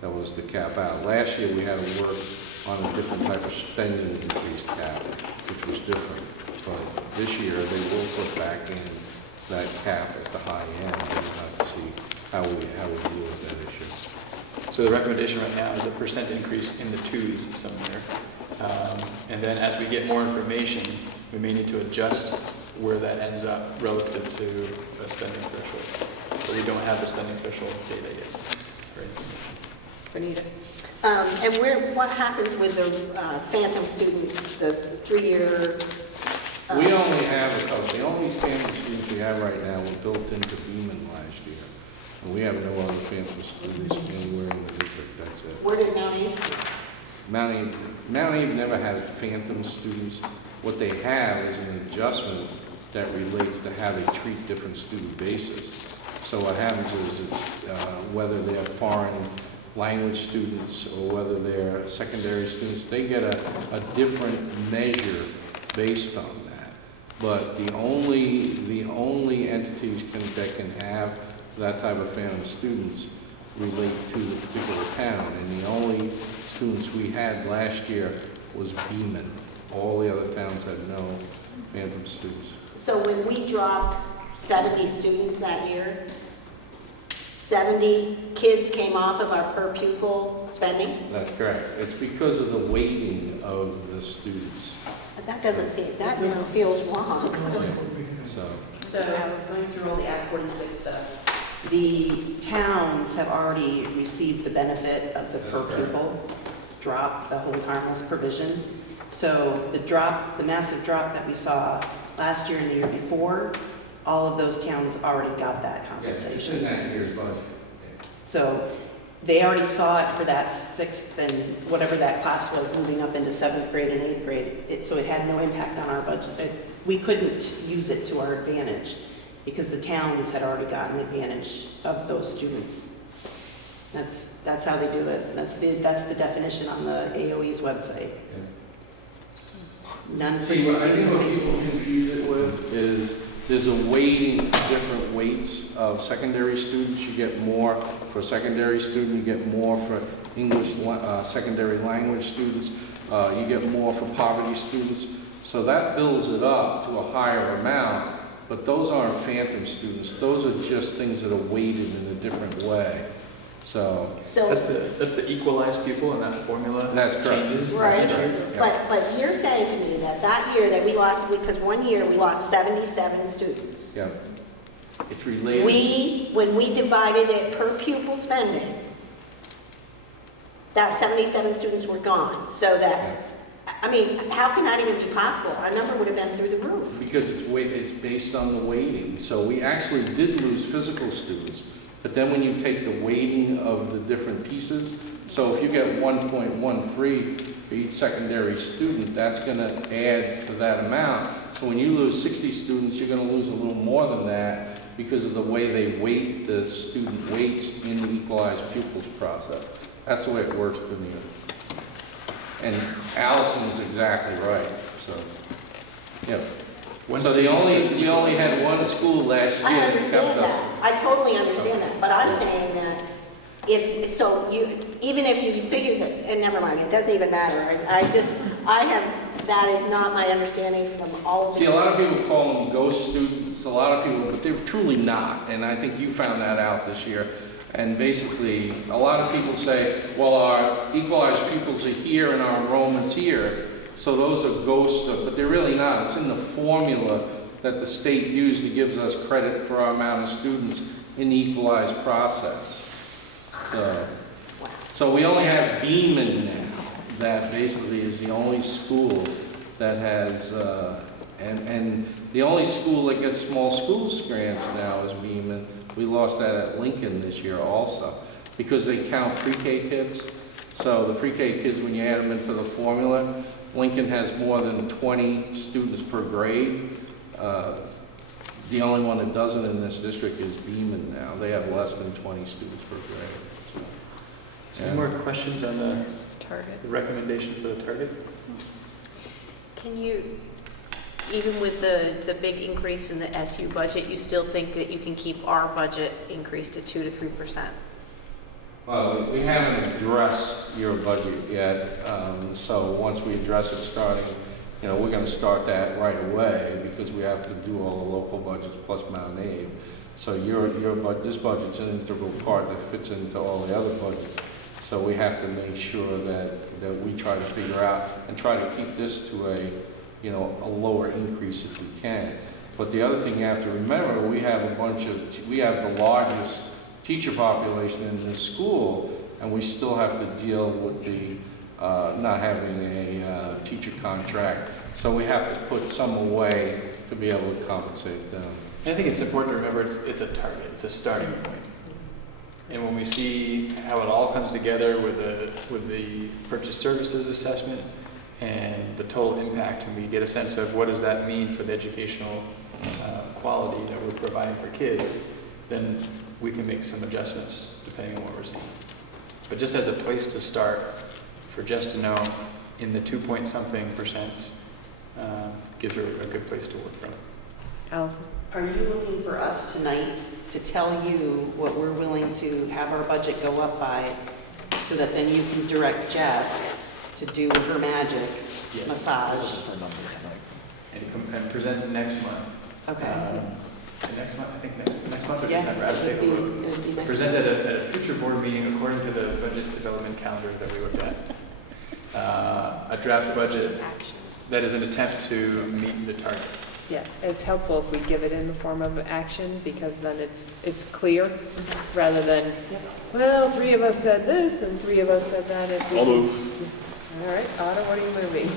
That was the cap out. Last year, we had to work on a different type of spending increase cap, which was different. But this year, they will put back in that cap at the high end, and we'll have to see how we deal with that issue. So the recommendation right now is a % increase in the 2s somewhere. And then as we get more information, we may need to adjust where that ends up relative to a spending threshold. So we don't have the spending threshold data yet. Anita. And what happens with the phantom students, the 3-year? We only have the only phantom students we have right now were built into Beaman last year. And we have no other phantom students anywhere in the district, that's it. Where did Mount Abe? Mount Abe never had phantom students. What they have is an adjustment that relates to how they treat different student bases. So what happens is it's whether they're foreign language students or whether they're secondary students, they get a different measure based on that. But the only entities that can have that type of phantom students relate to the particular town. And the only students we had last year was Beaman. All the other towns had no phantom students. So when we dropped 70 students that year, 70 kids came off of our per pupil spending? That's correct. It's because of the weighting of the students. But that doesn't seem, that feels wrong. So going through all the Act 46 stuff, the towns have already received the benefit of the per pupil drop, the hold harmless provision. So the massive drop that we saw last year and the year before, all of those towns already got that compensation. It's in that year's budget. So they already saw it for that 6th and whatever that class was moving up into 7th grade and 8th grade. So it had no impact on our budget. We couldn't use it to our advantage because the towns had already gotten advantage of those students. That's how they do it. That's the definition on the AOE's website. None for See, what I think what people confuse it with is there's a weighting for different weights of secondary students. You get more for a secondary student, you get more for English secondary language students, you get more for poverty students. So that builds it up to a higher amount but those aren't phantom students. Those are just things that are weighted in a different way. So, That's the equalized pupil and that formula That's correct. changes. Right, each year? but you're saying to me that year that we lost, because one year we lost 77 students. yeah, it's related. When we divided it per pupil spending, that 77 students were gone, so that, I mean, how can that even be possible? Our number would have been through the roof. Because it's based on the weighting. So we actually did lose physical students, but then when you take the weighting of the different pieces, so if you get 1.13 for each secondary student, that's going to add to that amount. So when you lose 60 students, you're going to lose a little more than that because of the way they weight the student weights in the equalized pupils process. That's the way it works, Benita. And Allison is exactly right, so, yeah. So we only had one school last year I that understand kept us. that. I totally understand that, but I'm saying that even if you figure that, and never mind, it doesn't even matter. That is not my understanding from all of the. See, a lot of people call them ghost students, a lot of people, but they're truly not, and I think you found that out this year. And basically, a lot of people say, well, our equalized pupils are here and our enrollment's here, so those are ghosts, but they're really not. It's in the formula that the state usually gives us credit for our amount of students in the equalized process. So we only have Beeman now, that basically is the only school that has, and the only school that gets small schools grants now is Beeman. We lost that at Lincoln this year also, because they count pre-K kids. So the pre-K kids, when you add them into the formula, Lincoln has more than 20 students per grade. The only one that doesn't in this district is Beeman now. They have less than 20 students per grade. So, Any more questions on the Target. the recommendation for the target? Can you, even with the big increase in the SU budget, you still think that you can keep our budget increased to 2 to 3%? Well, we haven't addressed your budget yet, so once we address it starting, we're going to start that right away because we have to do all the local budgets plus MtAbe. So this budget's an integral part that fits into all the other budgets. So we have to make sure that we try to figure out and try to keep this to a lower increase if we can. But the other thing you have to remember, we have the largest teacher population in this school, and we still have to deal with the not having a teacher contract. So we have to put some away to be able to compensate them. I think it's important to remember it's a target, it's a starting point. And when we see how it all comes together with the purchase services assessment and the total impact, and we get a sense of what does that mean for the educational quality that we're providing for kids, then we can make some adjustments depending on what we're seeing. But just as a place to start, for Jess to know in the 2-point-something% gives her a good place to work from. Allison? Are you looking for us tonight to tell you what we're willing to have our budget go up by so that then you can direct Jess to do her magic massage? And present it next month. Okay. Next month, I think next month or Yeah, December. I would take a it look. would be next Present at a future board meeting according to the budget development calendar that we looked at. A draft budget that is an attempt to meet the target. Yeah, it's helpful if we give it in the form of action, because then it's clear, rather than, well, 3 of us said this and 3 of us said that. I'll move. All right, Otto, what are you moving?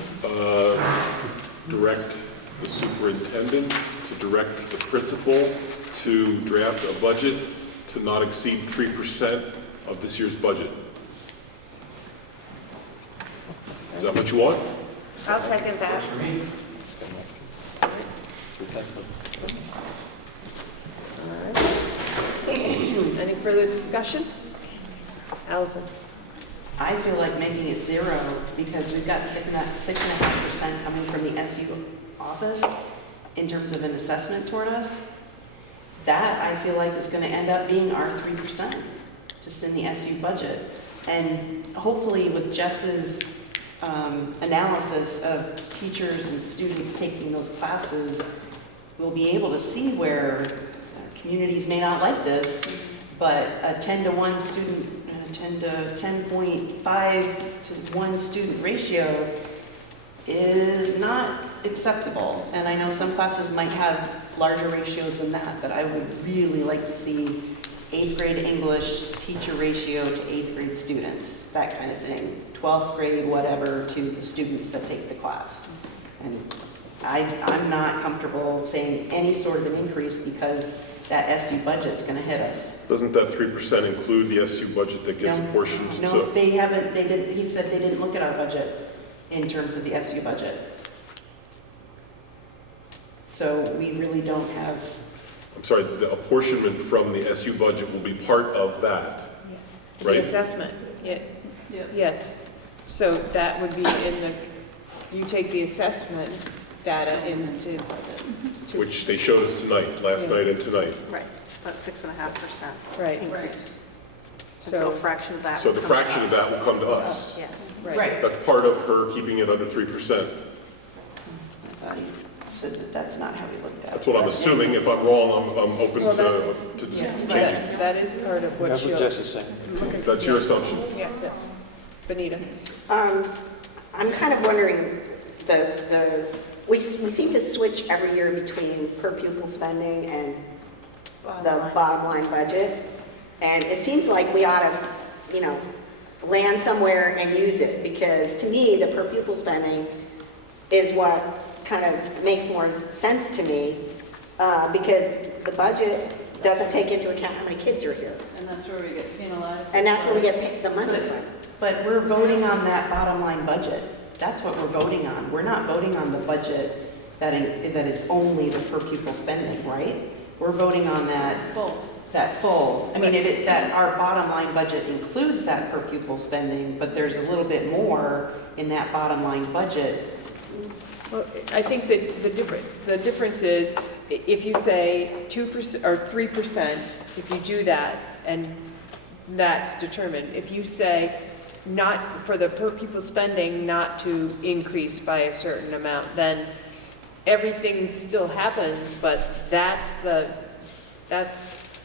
Direct the superintendent to direct the principal to draft a budget to not exceed 3% of this year's budget. Is that what you want? I'll second that. For me, All right. Any further discussion? Allison? I feel like making it 0 because we've got 6.5% coming from the SU office in terms of an assessment toward us. That I feel like is going to end up being our 3% just in the SU budget. And hopefully with Jess's analysis of teachers and students taking those classes we'll be able to see where communities may not like this, but a 10-to-1 student, 10.5 to 1 student ratio is not acceptable. And I know some classes might have larger ratios than that, but I would really like to see 8th grade English teacher ratio to 8th grade students, that kind of thing. 12th grade, whatever, to the students that take the class. And I'm not comfortable saying any sort of an increase because that SU budget's gonna hit us. Doesn't that 3% include the SU budget that gets apportioned to? No, they haven't, they didn't, he said they didn't look at our budget in terms of the SU budget. So we really don't have. I'm sorry, the apportionment from the SU budget will be part of that, The right? assessment, yeah, Yeah. yes. So that would be in the, you take the assessment data into, Which they showed us tonight, last night and tonight. Right, about 6.5% right. increase. So So, a fraction of that. So will the come to fraction of us. that will come to us. Yes. right. That's part of her keeping it under 3%. I thought he said that that's not how we looked at it. That's what I'm assuming. If I'm wrong, I'm open Well, to Yeah, change it. that is part of what That's she'll. what Jess is saying. That's your assumption. Yeah, yeah. Benita? I'm kind of wondering, we seem to switch every year between per pupil spending and the bottom line budget. And it seems like we ought to, land somewhere and use it, because to me, the per pupil spending is what kind of makes more sense to me, because the budget doesn't take into account how many kids are here. And that's where we get penalized. And that's where we get the money from. But we're voting on that bottom line budget. That's what we're voting on. We're not voting on the budget that is only the per pupil spending, right? We're voting on that. Both. That full. I mean, that our bottom line budget includes that per pupil spending, but there's a little bit more in that bottom line budget. Well, I think that the difference is, if you say 2% or 3%, if you do that, and that's determined. If you say not for the per pupil spending not to increase by a certain amount, then everything still happens, but that's,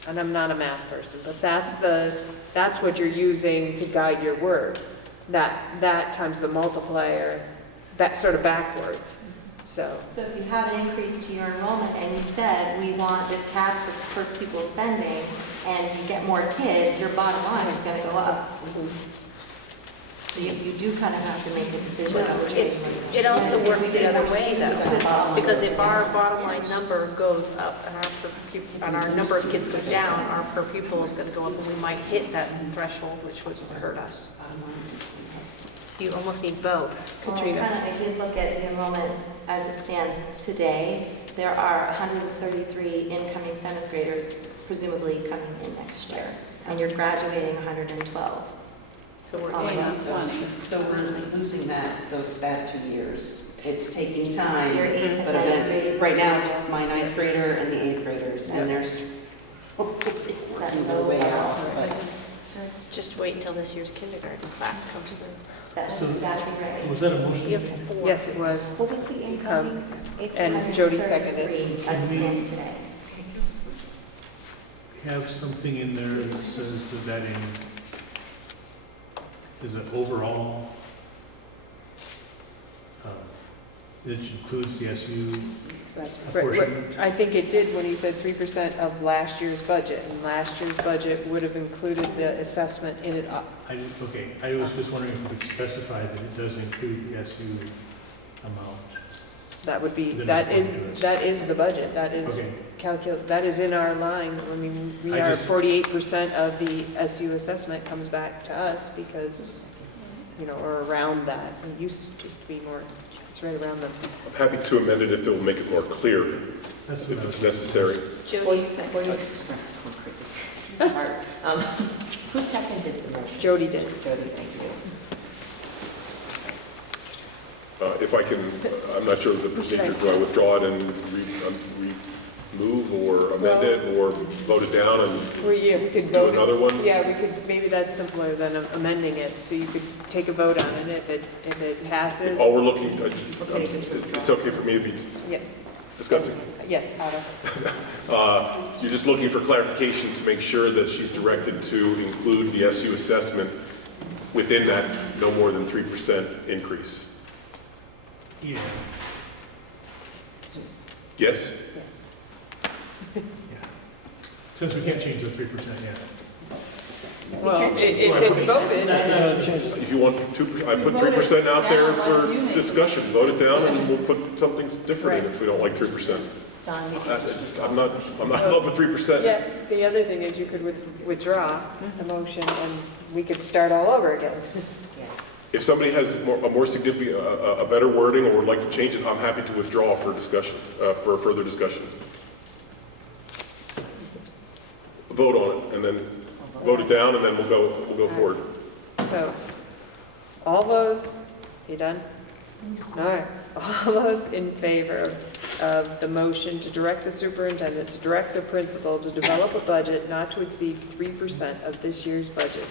and I'm not a math person, but that's what you're using to guide your word. That times the multiplier, that sort of backwards, so. So if you have an increase to your enrollment and you said, we want this cap for pupil spending, and you get more kids, your bottom line is going to go up. So you do kind of have to make a decision. It also works the other way though, because if our bottom line number goes up and our number of kids go down, our per pupil is going to go up and we might hit that threshold, which would hurt us. So you almost need both. Well, Katrina. I did look at the enrollment as it stands today. There are 133 incoming 7th graders presumably coming in next year, and you're graduating 112. So we're Oh, yeah, 80/20. so we're losing those bad 2 years. It's taking time, Your 8th and but 9th then, grade. right now it's my 9th grader and the 8th graders, and there's working their way out, but Just wait until this year's kindergarten class comes through. That's So- exactly right. Was that a motion? You have 4. Yes, it was. What was the incoming? And Jody seconded. 833 So as it we- stands today. Have something in there that says that is an overall, that includes the SU apportionment? I think it did when he said 3% of last year's budget, and last year's budget would have included the assessment in it. Okay, I was just wondering if we could specify that it does include the SU amount. That would be, Then that it's is, what it is. that is the budget, that is Okay, that is in our line. I mean, we I are just- 48% of the SU assessment comes back to us because, or around that. It used to be more, it's right around them. I'm happy to amend it if it will make it more clear, that's if what it's necessary. Jody This is hard. Who seconded the motion? Jody did. Jody, thank you. If I can, I'm not sure of the procedure. Do I withdraw it and remove or amend it or vote it down and We could do vote. another one? Yeah, we could, maybe that's simpler than amending it, so you could take a vote on it if it passes. All we're looking, it's okay for me to be Yeah, discussing. Yes, Ada. You're just looking for clarification to make sure that she's directed to include the SU assessment within that no more than 3% increase. Yeah. Yes? Since we can't change the 3% yet. Well, if it's voted, If you want I put 3% out there for discussion. Vote it down and we'll put something different in if we don't like 3%. I'm not in love with 3%. yeah, the other thing is you could withdraw the motion and we could start all over again. If somebody has a more significant, a better wording or would like to change it, I'm happy to withdraw for discussion, for further discussion. Vote on it and then vote it down and then we'll go forward. So, all those, you done? All right, all those in favor of the motion to direct the superintendent, to direct the principal to develop a budget not to exceed 3% of this year's budget,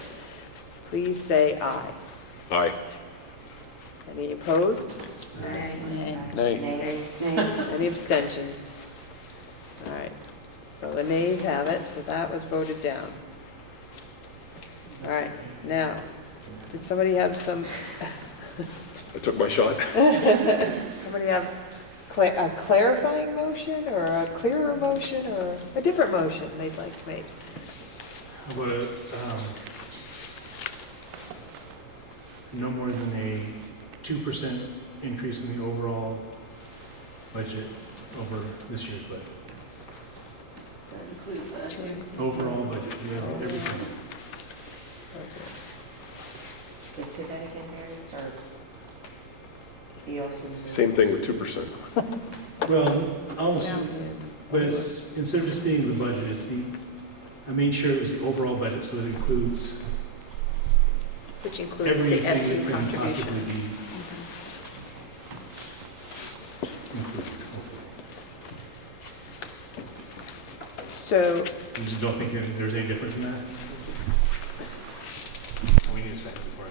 please say aye. Aye. Any opposed? Nay. Any abstentions? All right, so the nays have it, so that was voted down. All right, now, did somebody have some, I took my shot. somebody have a clarifying motion or a clearer motion or a different motion they'd like to make? How about no more than a 2% increase in the overall budget over this year's budget? That includes that too. Overall budget, we have everything. Can you say that again, Mary? Or he also. Same thing with 2%. Well, almost, but it's, instead of just being the budget, I made sure it was the overall budget, so that includes Which includes everything the that SU can contribution. possibly be included. So, You just don't think that there's any difference in that? We need a second before we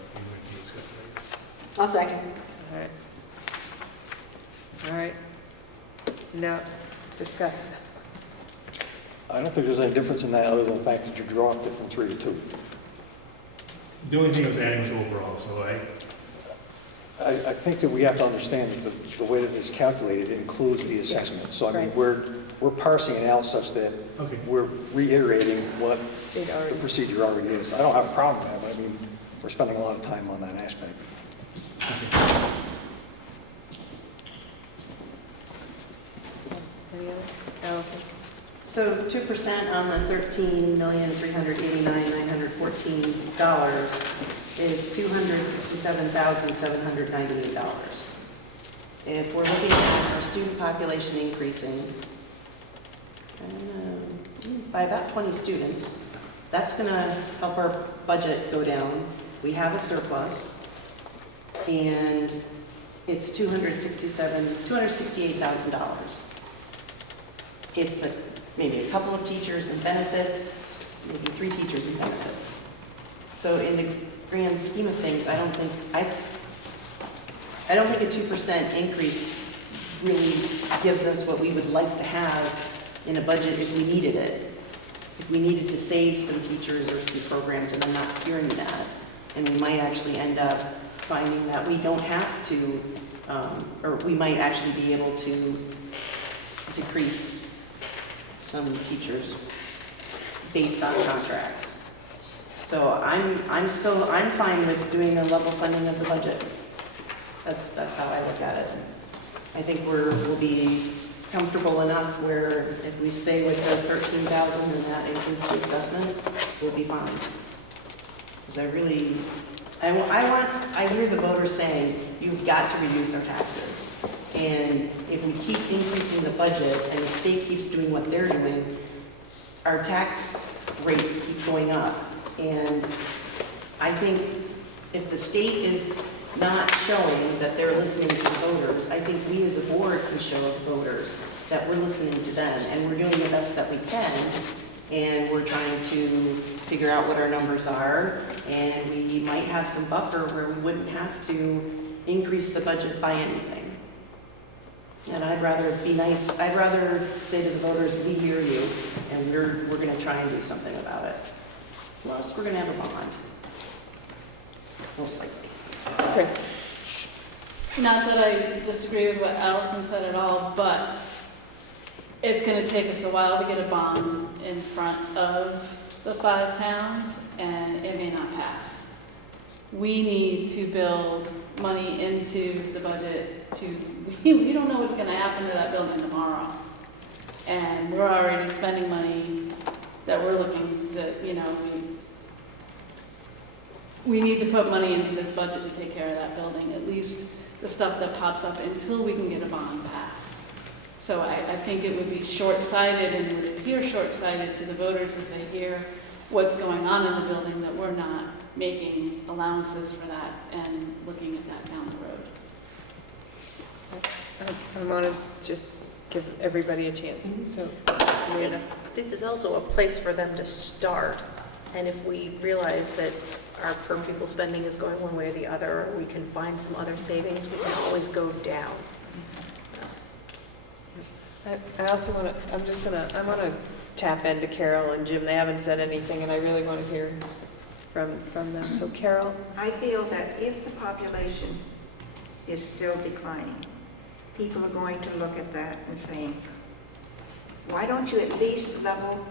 can discuss it, I guess. I'll second. all right. All right. Now, discuss. I don't think there's any difference in that other than the fact that you dropped it from 3 to 2. The only thing I was adding was overall, so I think that we have to understand that the way that it's calculated includes the assessment. So I mean, Right. we're parsing it out such that okay. we're reiterating what It the already, procedure already is. I don't have a problem with that, but I mean, we're spending a lot of time on that aspect. any other? Allison? So 2% on the $13,389,914 is $267,798. If we're looking at our student population increasing by about 20 students, that's going to help our budget go down. We have a surplus, and it's $268,000. It's maybe a couple of teachers and benefits, maybe 3 teachers and benefits. So in the grand scheme of things, I don't think a 2% increase really gives us what we would like to have in a budget if we needed it. If we needed to save some teachers or some programs, and I'm not hearing that. And we might actually end up finding that we don't have to, or we might actually be able to decrease some teachers based on contracts. So I'm fine with doing a level funding of the budget. That's how I look at it. I think we'll be comfortable enough where if we stay with the 13,000 and that includes the assessment, we'll be fine. Because I hear the voters saying, you've got to reduce our taxes. And if we keep increasing the budget and the state keeps doing what they're doing, our tax rates keep going up. And I think if the state is not showing that they're listening to the voters, I think we as a board can show the voters that we're listening to them and we're doing the best that we can. And we're trying to figure out what our numbers are. And we might have some buffer where we wouldn't have to increase the budget by anything. And I'd rather be nice, I'd rather say to the voters, we hear you, and we're gonna try and do something about it. Plus, we're gonna have a bond. Most likely. Chris? Not that I disagree with what Allison said at all, but it's gonna take us a while to get a bond in front of the 5 towns, and it may not pass. We need to build money into the budget to, we don't know what's gonna happen to that building tomorrow. And we're already spending money that we're looking to, we need to put money into this budget to take care of that building, at least the stuff that pops up until we can get a bond passed. So I think it would be short-sighted and would appear short-sighted to the voters as they hear what's going on in the building, that we're not making allowances for that and looking at that down the road. I want to just give everybody a chance, so, Amanda. This is also a place for them to start, and if we realize that our per pupil spending is going one way or the other, or we can find some other savings, we can always go down. I also want to, I want to tap into Carol and Jim. They haven't said anything, and I really want to hear from them. So Carol? I feel that if the population is still declining, people are going to look at that and saying, why don't you at least level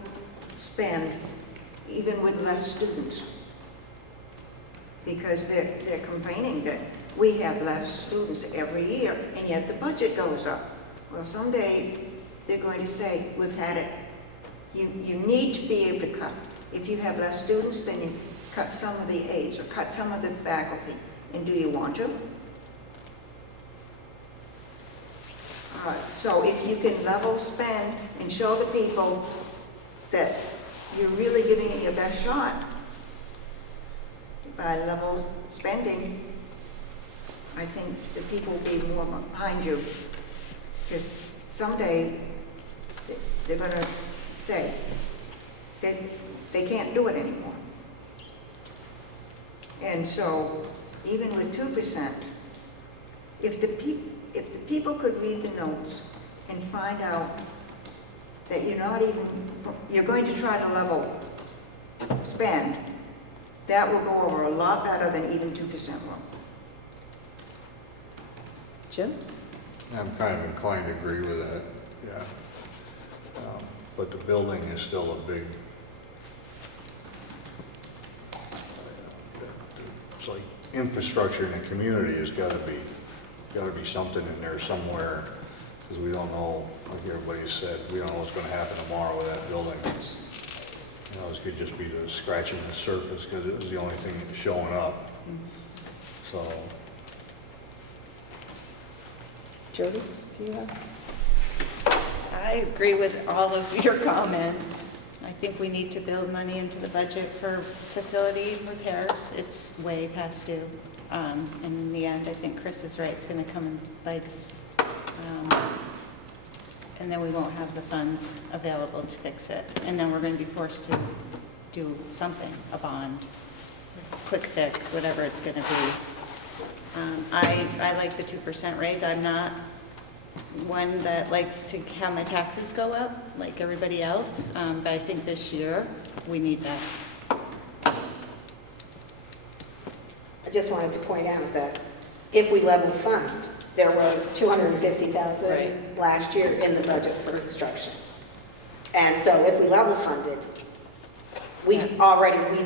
spend even with less students? Because they're complaining that we have less students every year, and yet the budget goes up. Well, someday they're going to say, we've had it. You need to be able to cut. If you have less students, then you cut some of the aides or cut some of the faculty. And do you want to? So if you can level spend and show the people that you're really giving it your best shot by level spending, I think the people will be more behind you. Because someday they're going to say that they can't do it anymore. And so even with 2%, if the people could read the notes and find out that you're going to try to level spend, that will go over a lot better than even 2% will. Jim? I'm kind of inclined to agree with that, yeah. But the building is still a big, it's like infrastructure in the community has got to be something in there somewhere, because we don't know, like everybody said, we don't know what's going to happen tomorrow with that building. This could just be the scratching the surface, because it was the only thing that was showing up. So. Jody, do you have? I agree with all of your comments. I think we need to build money into the budget for facility repairs. It's way past due. And in the end, I think Chris is right. It's going to come and bite us. And then we won't have the funds available to fix it. And then we're going to be forced to do something, a bond, quick fix, whatever it's going to be. I like the 2% raise. I'm not one that likes to have my taxes go up like everybody else, but I think this year we need that. I just wanted to point out that if we level fund, there was $250,000 last year in the budget for construction. And so if we level funded, we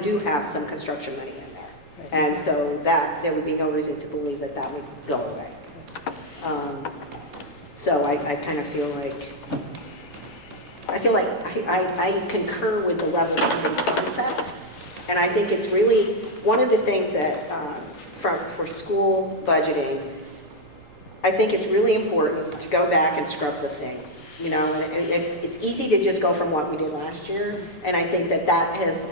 do have some construction money in there. And so that there would be no reason to believe that that would go away. So I kind of feel like, I concur with the level funding concept. And I think it's really one of the things that for school budgeting, I think it's really important to go back and scrub the thing. And it's easy to just go from what we did last year. And I think that has,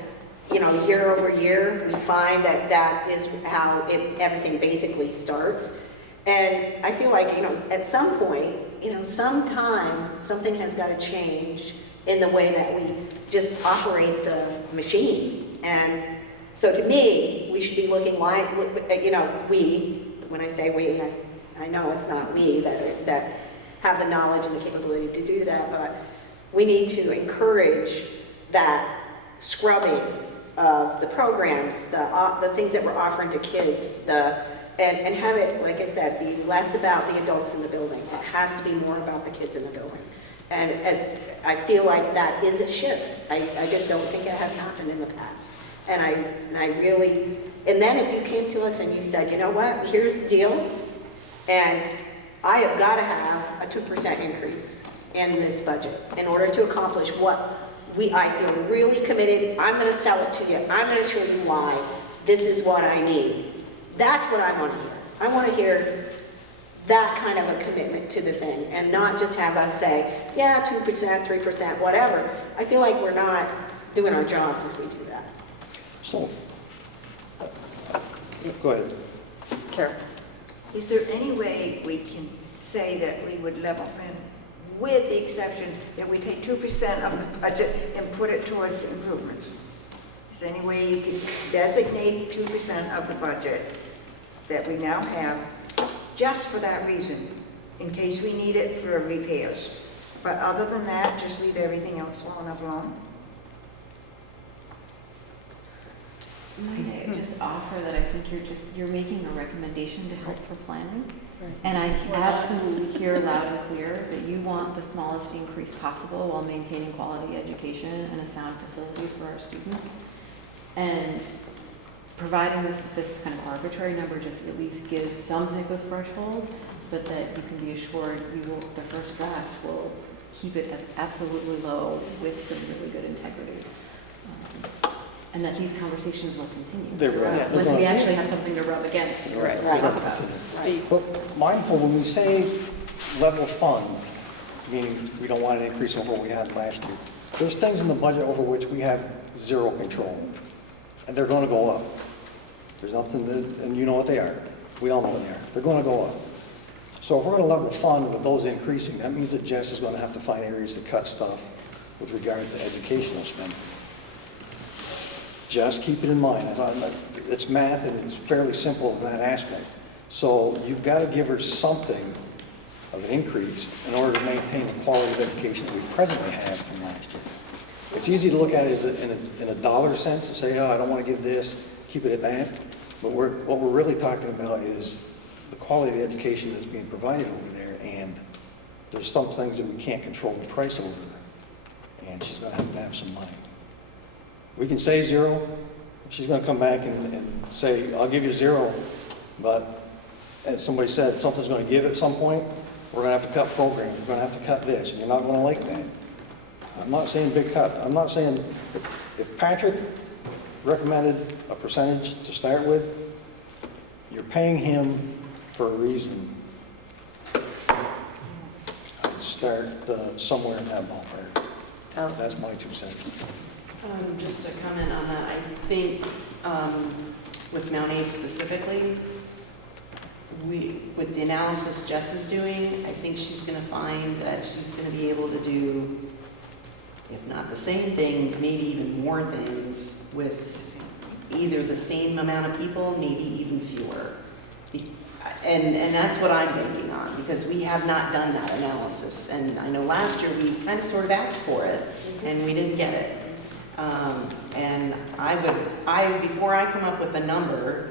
year over year, we find that is how everything basically starts. And I feel like, at some point, sometime something has got to change in the way that we just operate the machine. And so to me, we should be looking when I say we, I know it's not we, that have the knowledge and the capability to do that, but we need to encourage that scrubbing of the programs, the things that we're offering to kids, and have it, like I said, be less about the adults in the building. It has to be more about the kids in the building. And I feel like that is a shift. I just don't think it has happened in the past. And I really, and then if you came to us and you said, you know what, here's the deal, and I have got to have a 2% increase in this budget in order to accomplish what I feel really committed. I'm going to sell it to you. I'm going to show you why. This is what I need. That's what I want to hear. I want to hear that kind of a commitment to the thing and not just have us say, yeah, 2%, 3%, whatever. I feel like we're not doing our jobs if we do that. So, go ahead. Carol. Is there any way we can say that we would level fund with the exception that we take 2% of the budget and put it towards improvements? Is there any way you could designate 2% of the budget that we now have just for that reason, in case we need it for repairs? But other than that, just leave everything else alone? Might I just offer that I think you're making a recommendation to help for planning? And I absolutely hear loud and clear that you want the smallest increase possible while maintaining quality education and a sound facilities for our students. And providing this kind of arbitrary number just at least gives some type of threshold, but that you can be assured the first draft will keep it as absolutely low with some really good integrity. And that these conversations will continue. Once we actually have something to rub against and talk about. Steve. But mindful, when we say level fund, meaning we don't want an increase over what we had last year, there's things in the budget over which we have zero control. And they're going to go up. There's nothing, and you know what they are. We all know what they are. They're going to go up. So if we're going to level fund with those increasing, that means that Jess is going to have to find areas to cut stuff with regard to educational spending. Just keep it in mind. It's math and it's fairly simple in that aspect. So you've got to give her something of an increase in order to maintain the quality of education that we presently have from last year. It's easy to look at it as in a dollar sense and say, oh, I don't want to give this, keep it at that. But what we're really talking about is the quality of education that's being provided over there, and there's some things that we can't control the price over, and she's going to have some money. We can say zero. She's going to come back and say, I'll give you zero, but as somebody said, something's going to give at some point. We're going to have to cut programs. We're going to have to cut this, and you're not going to like that. I'm not saying big cut. I'm not saying if Patrick recommended a percentage to start with, you're paying him for a reason. I'd start somewhere in that ballpark. That's my 2 cents. Just to comment on that, I think with MtAbe specifically, with the analysis Jess is doing, I think she's going to find that she's going to be able to do, if not the same things, maybe even more things with either the same amount of people, maybe even fewer. And that's what I'm banking on, because we have not done that analysis. And I know last year we kind of sort of asked for it, and we didn't get it. And before I come up with a number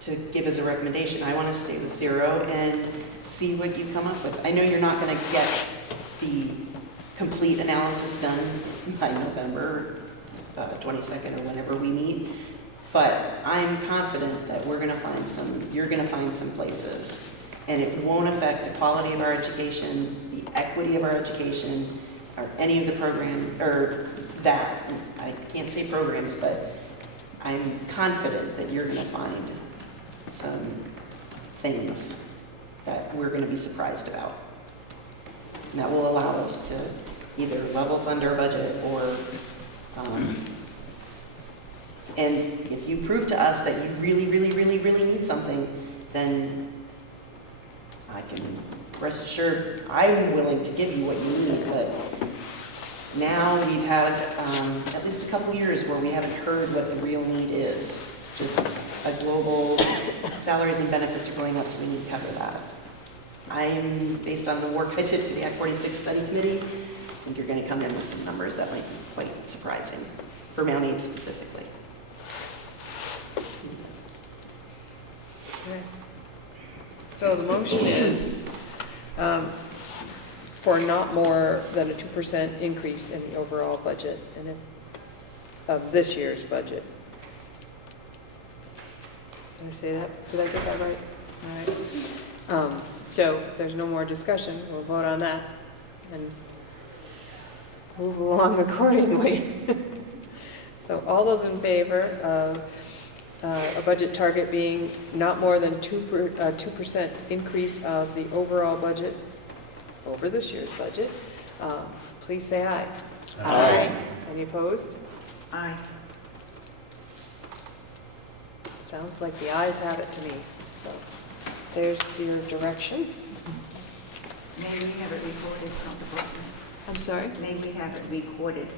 to give as a recommendation, I want to stay with zero and see what you come up with. I know you're not going to get the complete analysis done by November 22nd or whenever we meet, but I'm confident that you're going to find some places, and it won't affect the quality of our education, the equity of our education, or any of the program, or that, I can't say programs, but I'm confident that you're going to find some things that we're going to be surprised about. And that will allow us to either level fund our budget or, and if you prove to us that you really, really, really, really need something, then I can rest assured I'm willing to give you what you need. But now we've had at least a couple years where we haven't heard what the real need is. Just a global salaries and benefits are going up, so we need to cover that. based on the work I did for the Act 46 Study Committee, I think you're going to come in with some numbers that might be quite surprising for Mount Abe specifically. Okay. So the motion is for not more than a 2% increase in the overall budget and of this year's budget. Did I say that? Did I get that right? All right. So if there's no more discussion, we'll vote on that and move along accordingly. So all those in favor of a budget target being not more than 2% increase of the overall budget over this year's budget, please say aye. Aye. Any opposed? Aye. Sounds like the ayes have it to me. So there's your direction. May we have it recorded from the book? I'm sorry? May we have it recorded?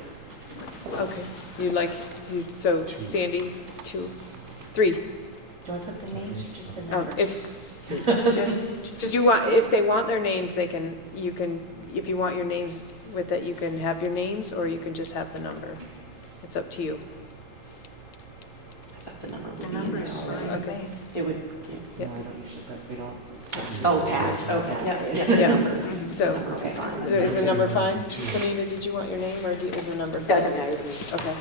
Okay. So Sandy, 2, 3. Do I put the names or just the numbers? If they want their names, they can, if you want your names with it, you can have your names or you can just have the number. It's up to you. I thought the number would The be number in is there. fine. Okay. It would, No, I don't usually, but we don't. oh, pass, okay. Yeah. So, Okay, fine. is the number fine? Kamina, did you want your name or is the number? Doesn't matter to me. Okay.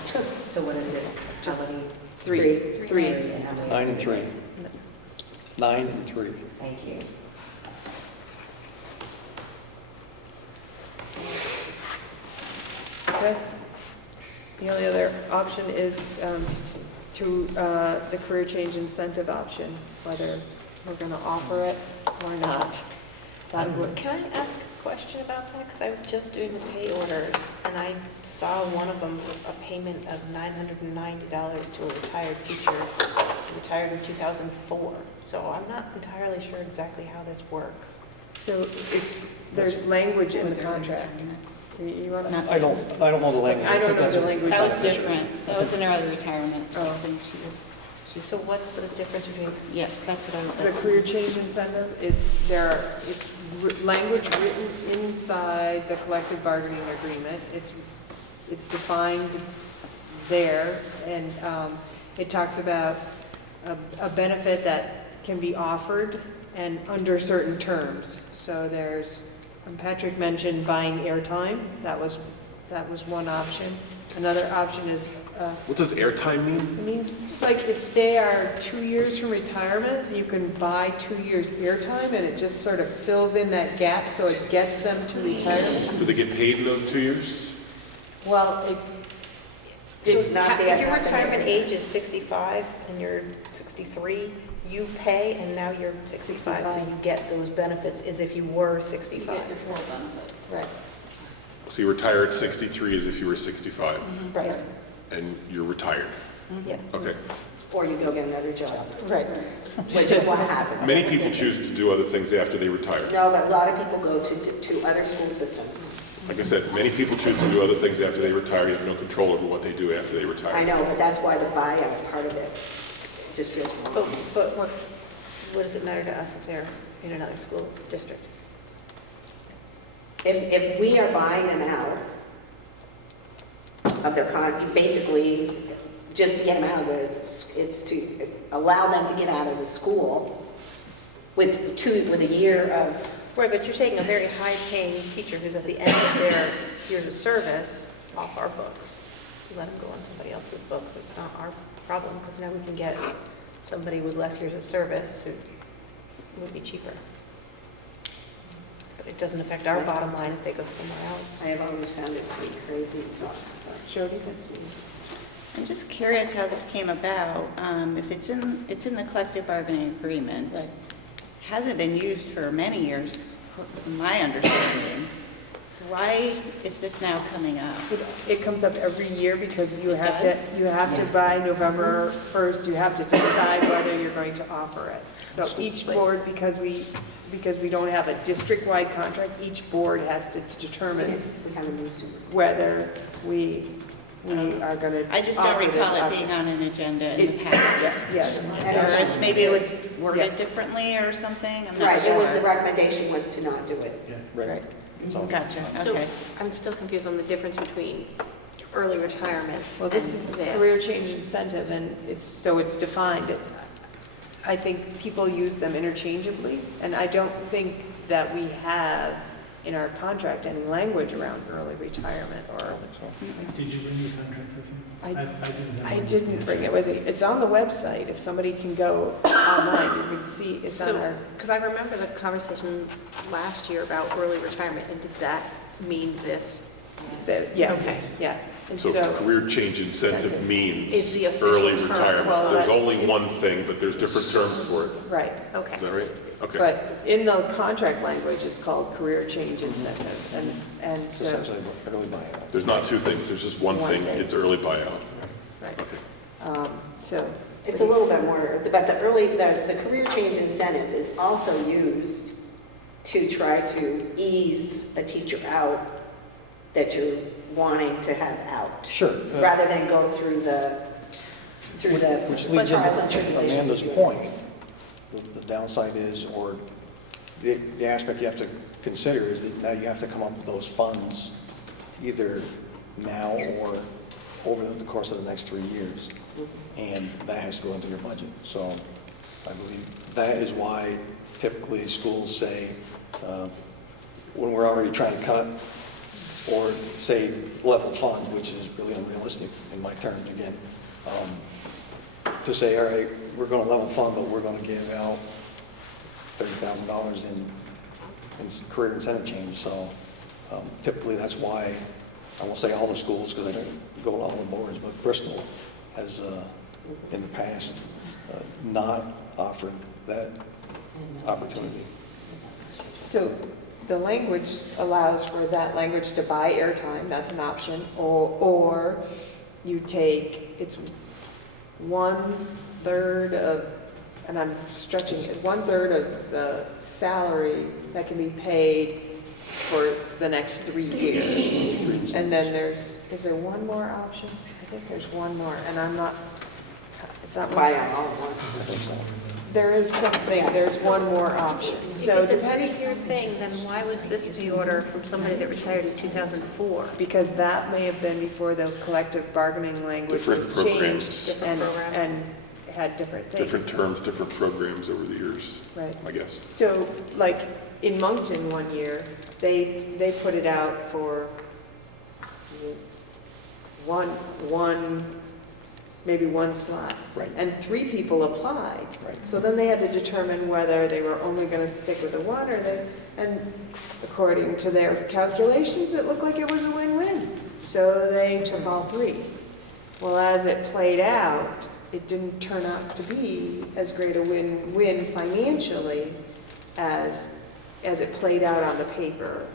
So what is it? Just How many? 3. And how many? 9 and 3. 9 and 3. Thank you. Okay. The only other option is the career change incentive option, whether we're going to offer it or not. That would, Can I ask a question about that? Because I was just doing the pay orders, and I saw one of them, a payment of $990 to a retired teacher, who retired in 2004. So I'm not entirely sure exactly how this works. so there's language in the contract. You want to? I don't know the language. I don't know think the that's language. That was different. That was an early retirement. Oh. When she was, So what's the difference between? yes, that's what I The was. career change incentive is it's language written inside the collective bargaining agreement. It's defined there, and it talks about a benefit that can be offered and under certain terms. So Patrick mentioned buying airtime. That was one option. Another option is What does airtime mean? it means, like, if they are 2 years from retirement, you can buy 2 years airtime, and it just sort of fills in that gap, so it gets them to retirement. Do they get paid in those 2 years? Well, So it, if your retirement age is 65 and you're 63, you pay and now you're 65, so you get those benefits as if you were 65. You get your full benefits. right, So you retire at 63 as if you were 65, right, and you're retired. yeah, Okay. Or you go get another job, right. which is what happens. Many people choose to do other things after they retire. No, but a lot of people go to other school systems. Like I said, many people choose to do other things after they retire. You have no control over what they do after they retire. I know, but that's why the buyout part of it just feels wrong. But what does it matter to us if they're in another school district? If we are buying them out of their basically, just to get them out of it's to allow them to get out of the school with a year of, Right, but you're taking a very high-paying teacher who's at the end of their years of service off our books. You let them go on somebody else's books, it's not our problem, because now we can get somebody with less years of service who would be cheaper. But it doesn't affect our bottom line if they go somewhere else. I have always found it pretty crazy to talk about. Jody? That's me. I'm just curious how this came about. If it's in the collective bargaining agreement, Right. hasn't been used for many years, from my understanding. So why is this now coming up? It comes up every year because you It have does? to, by November 1st, you have to decide whether you're going to offer it. So each board, because we don't have a district-wide contract, each board has to determine We have a new super. whether we we are going to I just don't recall it being on an agenda in the past. Yeah. Or maybe it was worded differently or something, I'm not Right, it was, the sure. recommendation was to not do it. Right. So- Gotcha, So okay. I'm still confused on the difference between early retirement. Well, this and is career change incentive, and it's defined. I think people use them interchangeably, and I don't think that we have in our contract any language around early retirement I or. don't think so. Did you bring the contract with you? I didn't bring it with me. It's on the website. If somebody can go online, you can see it's on our. Because I remember the conversation last year about early retirement, and did that mean this? Yes, Okay. yes. And So career change incentive Is means the official early term. retirement. Well, There's that's- only it's- one thing, but there's different terms for it. Right. Okay. Is that right? Okay. But in the contract language, it's called career change incentive, and It's so, essentially early buyout. There's not two things, there's just one One thing, thing. it's early buyout. right. Okay. So, It's a little bit more, but the career change incentive is also used to try to ease a teacher out that you're wanting to have out. Sure. Rather than go through the Which leads trials and into tribulations Amanda's of doing it. point. The downside is, or the aspect you have to consider is that now you have to come up with those funds either now or over the course of the next 3 years. And that has to go into your budget. So I believe that is why typically schools say, when we're already trying to cut, or say level fund, which is really unrealistic in my terms again, to say, all right, we're going to level fund, but we're going to give out $30,000 in career incentive change. So typically that's why, I won't say all the schools because I don't go to all the boards, but Bristol has in the past not offered that opportunity. so the language allows for that language to buy airtime, that's an option, or you take, it's 1/3 of, and I'm stretching it, 1/3 of the salary that can be paid for the next 3 years. And then is there one more option? I think there's one more, and I'm not, that Buy one's, out all at once. there is something, there's one more option. So If it's a depending, 3-year thing, then why was this the order from somebody that retired in 2004? because that may have been before the collective bargaining language Different was programs. changed Different program. and had different things. Different terms, different programs over the years, Right. I guess. So, like, in Moncton one year, they put it out for maybe one slot. Right. And 3 people applied. Right. So then they had to determine whether they were only going to stick with the one or and according to their calculations, it looked like it was a win-win. So they took all 3. Well, as it played out, it didn't turn out to be as great a win-win financially as it played out on the paper,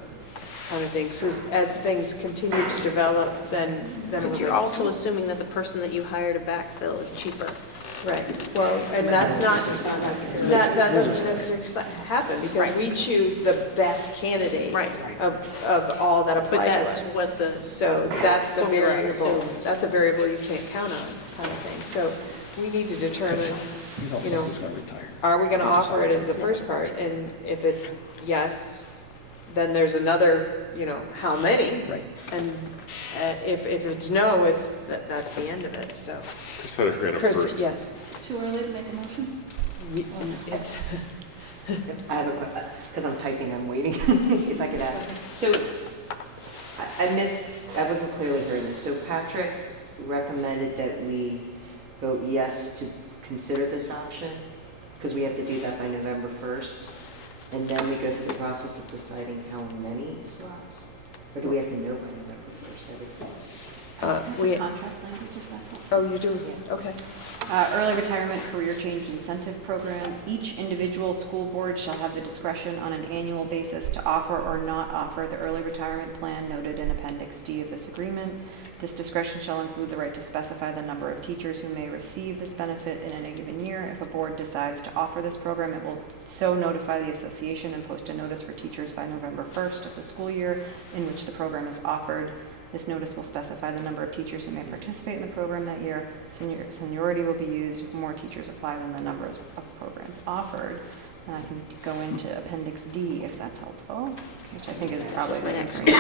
kind of thing. So as things continued to develop, then it was But you're like, also assuming that the person that you hire to backfill is cheaper. right. Well, and that's not, that doesn't necessarily happen because we choose the best candidate Right. of all that apply But to that's us. what the, So that's the Formula variable, assumes. that's a variable you can't count on, kind of thing. So we need to determine, don't you know, who's going to retire. are we going to offer it as the first part? And if it's yes, then there's another, how many? Right. And if it's no, that's the end of it, so. Chris had her hand up Chris, first. yes. Too early to make a motion? It's, I have a question, because I'm typing, I'm waiting, if I could ask. So, I wasn't clearly hearing this. So Patrick recommended that we vote yes to consider this option, because we have to do that by November 1st, and then we go through the process of deciding how many slots? Or do we have to know by November 1st, everything? we, Contract language, if that's all. oh, you do? Okay. Early retirement career change incentive program. Each individual school board shall have the discretion on an annual basis to offer or not offer the early retirement plan noted in Appendix D of this agreement. This discretion shall include the right to specify the number of teachers who may receive this benefit in any given year. If a board decides to offer this program, it will so notify the association and post a notice for teachers by November 1st of the school year in which the program is offered. This notice will specify the number of teachers who may participate in the program that year. Seniority will be used if more teachers apply than the number of programs offered. And I can go into Appendix D if that's helpful, which I think is probably the next one.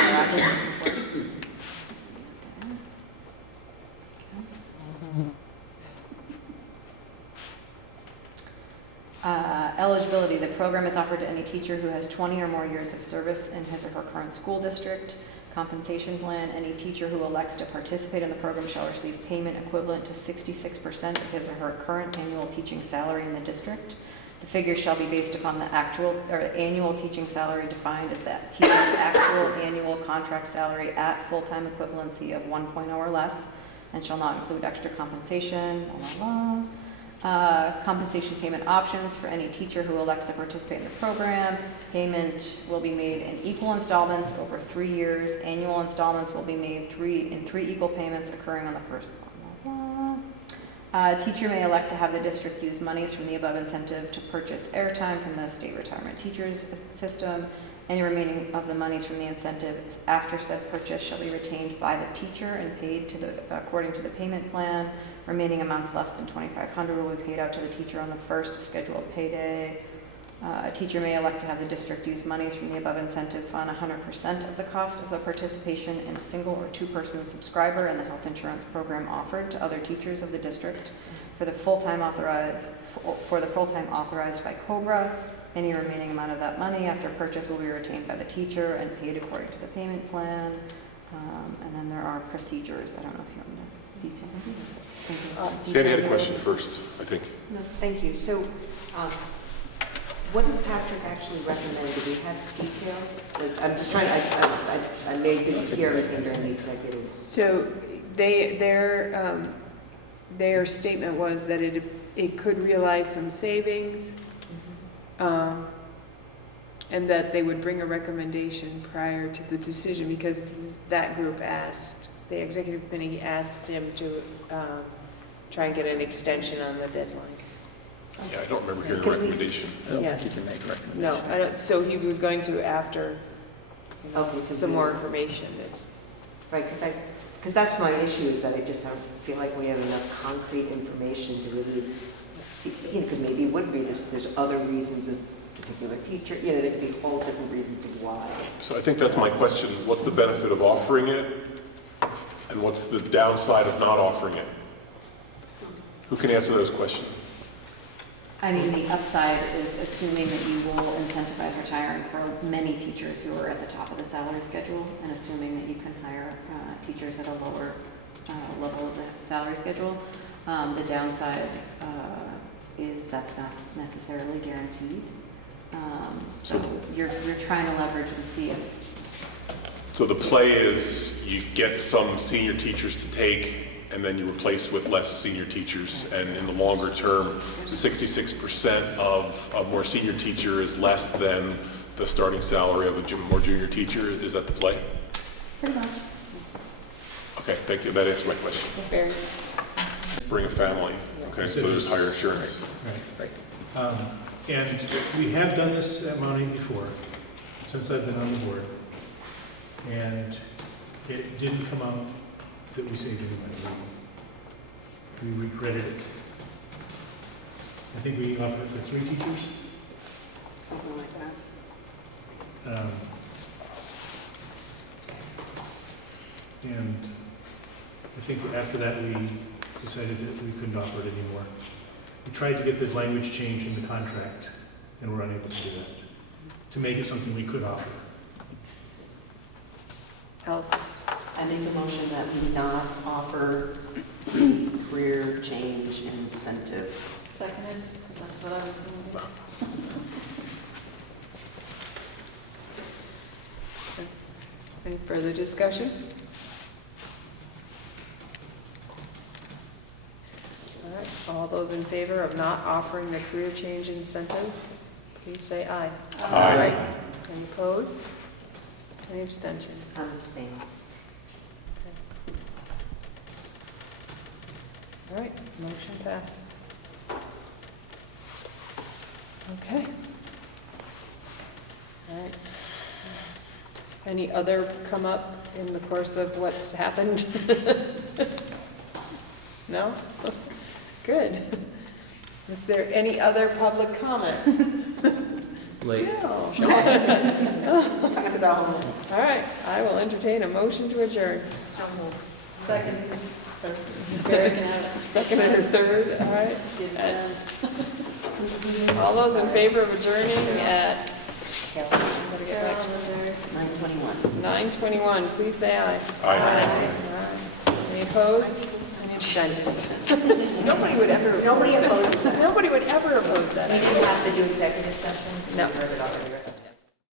Eligibility. The program is offered to any teacher who has 20 or more years of service in his or her current school district. Compensation plan. Any teacher who elects to participate in the program shall receive payment equivalent to 66% of his or her current annual teaching salary in the district. The figure shall be based upon the actual or annual teaching salary defined as that teacher's actual annual contract salary at full-time equivalency of 1.0 or less, and shall not include extra compensation. Blah, blah, blah. Compensation payment options for any teacher who elects to participate in the program. Payment will be made in equal installments over 3 years. Annual installments will be made in three equal payments occurring on the first. Teacher may elect to have the district use monies from the above incentive to purchase airtime from the state retirement teachers system. Any remaining of the monies from the incentive after said purchase shall be retained by the teacher and paid according to the payment plan. Remaining amounts less than $2,500 will be paid out to the teacher on the first scheduled payday. A teacher may elect to have the district use monies from the above incentive fund 100% of the cost of the participation in a single or two-person subscriber in the health insurance program offered to other teachers of the district for the full-time authorized by COBRA. Any remaining amount of that money after purchase will be retained by the teacher and paid according to the payment plan. And then there are procedures. I don't know if you want me to detail. Sandy had a question first, I think. No, thank you. So, what did Patrick actually recommend? Did we have detail? Like, I'm just trying, I didn't hear everything during the executive. So their statement was that it could realize some savings, and that they would bring a recommendation prior to the decision, because that group asked, the executive committee asked him to try and get an extension on the deadline. Yeah, I don't remember hearing a recommendation. I don't think you can make a recommendation. No, I don't, so he was going to after Okay, so some more information. It's right, because that's my issue, is that I just don't feel like we have enough concrete information to really see, because maybe it would be this, there's other reasons of particular teacher, there could be all different reasons of why. So I think that's my question. What's the benefit of offering it? And what's the downside of not offering it? Who can answer those questions? I mean, the upside is assuming that you will incentivize retiring for many teachers who are at the top of the salary schedule, and assuming that you can hire teachers at a lower level of the salary schedule. The downside is that's not necessarily guaranteed. So you're trying to leverage and see if. So the play is you get some senior teachers to take, and then you replace with less senior teachers. And in the longer term, the 66% of a more senior teacher is less than the starting salary of a more junior teacher. Is that the play? Pretty much. Okay, thank you. That answers my question. fair. Bring a family. Okay, so there's higher insurance. Right. And we have done this at Mount Abe before, since I've been on the board. And it didn't come out that we saved any money. We regretted it. I think we offered it for 3 teachers. Something like that. And I think after that we decided that we couldn't offer it anymore. We tried to get the language changed in the contract, and we're unable to do that, to make it something we could offer. Allison? I make a motion that we not offer the career change incentive. Seconded, because that's what I was going to do. Any further discussion? All right, all those in favor of not offering the career change incentive, please say aye. Aye. Any opposed? Any abstention? I'm abstaining. All right, motion passed. Okay. All right. Any other come up in the course of what's happened? No? Good. Is there any other public comment? Late. No. Time to go home. All right, I will entertain a motion to adjourn. So moved. Second, or Barry can have that. Second or third, all right. All those in favor of adjourning at, I'm gonna get back to 9:21, please say aye. Aye. Aye. Any opposed? Any abstentions? Nobody would ever. Nobody opposes that. Nobody would ever oppose that. You didn't have to do executive session? No. You heard it already, right?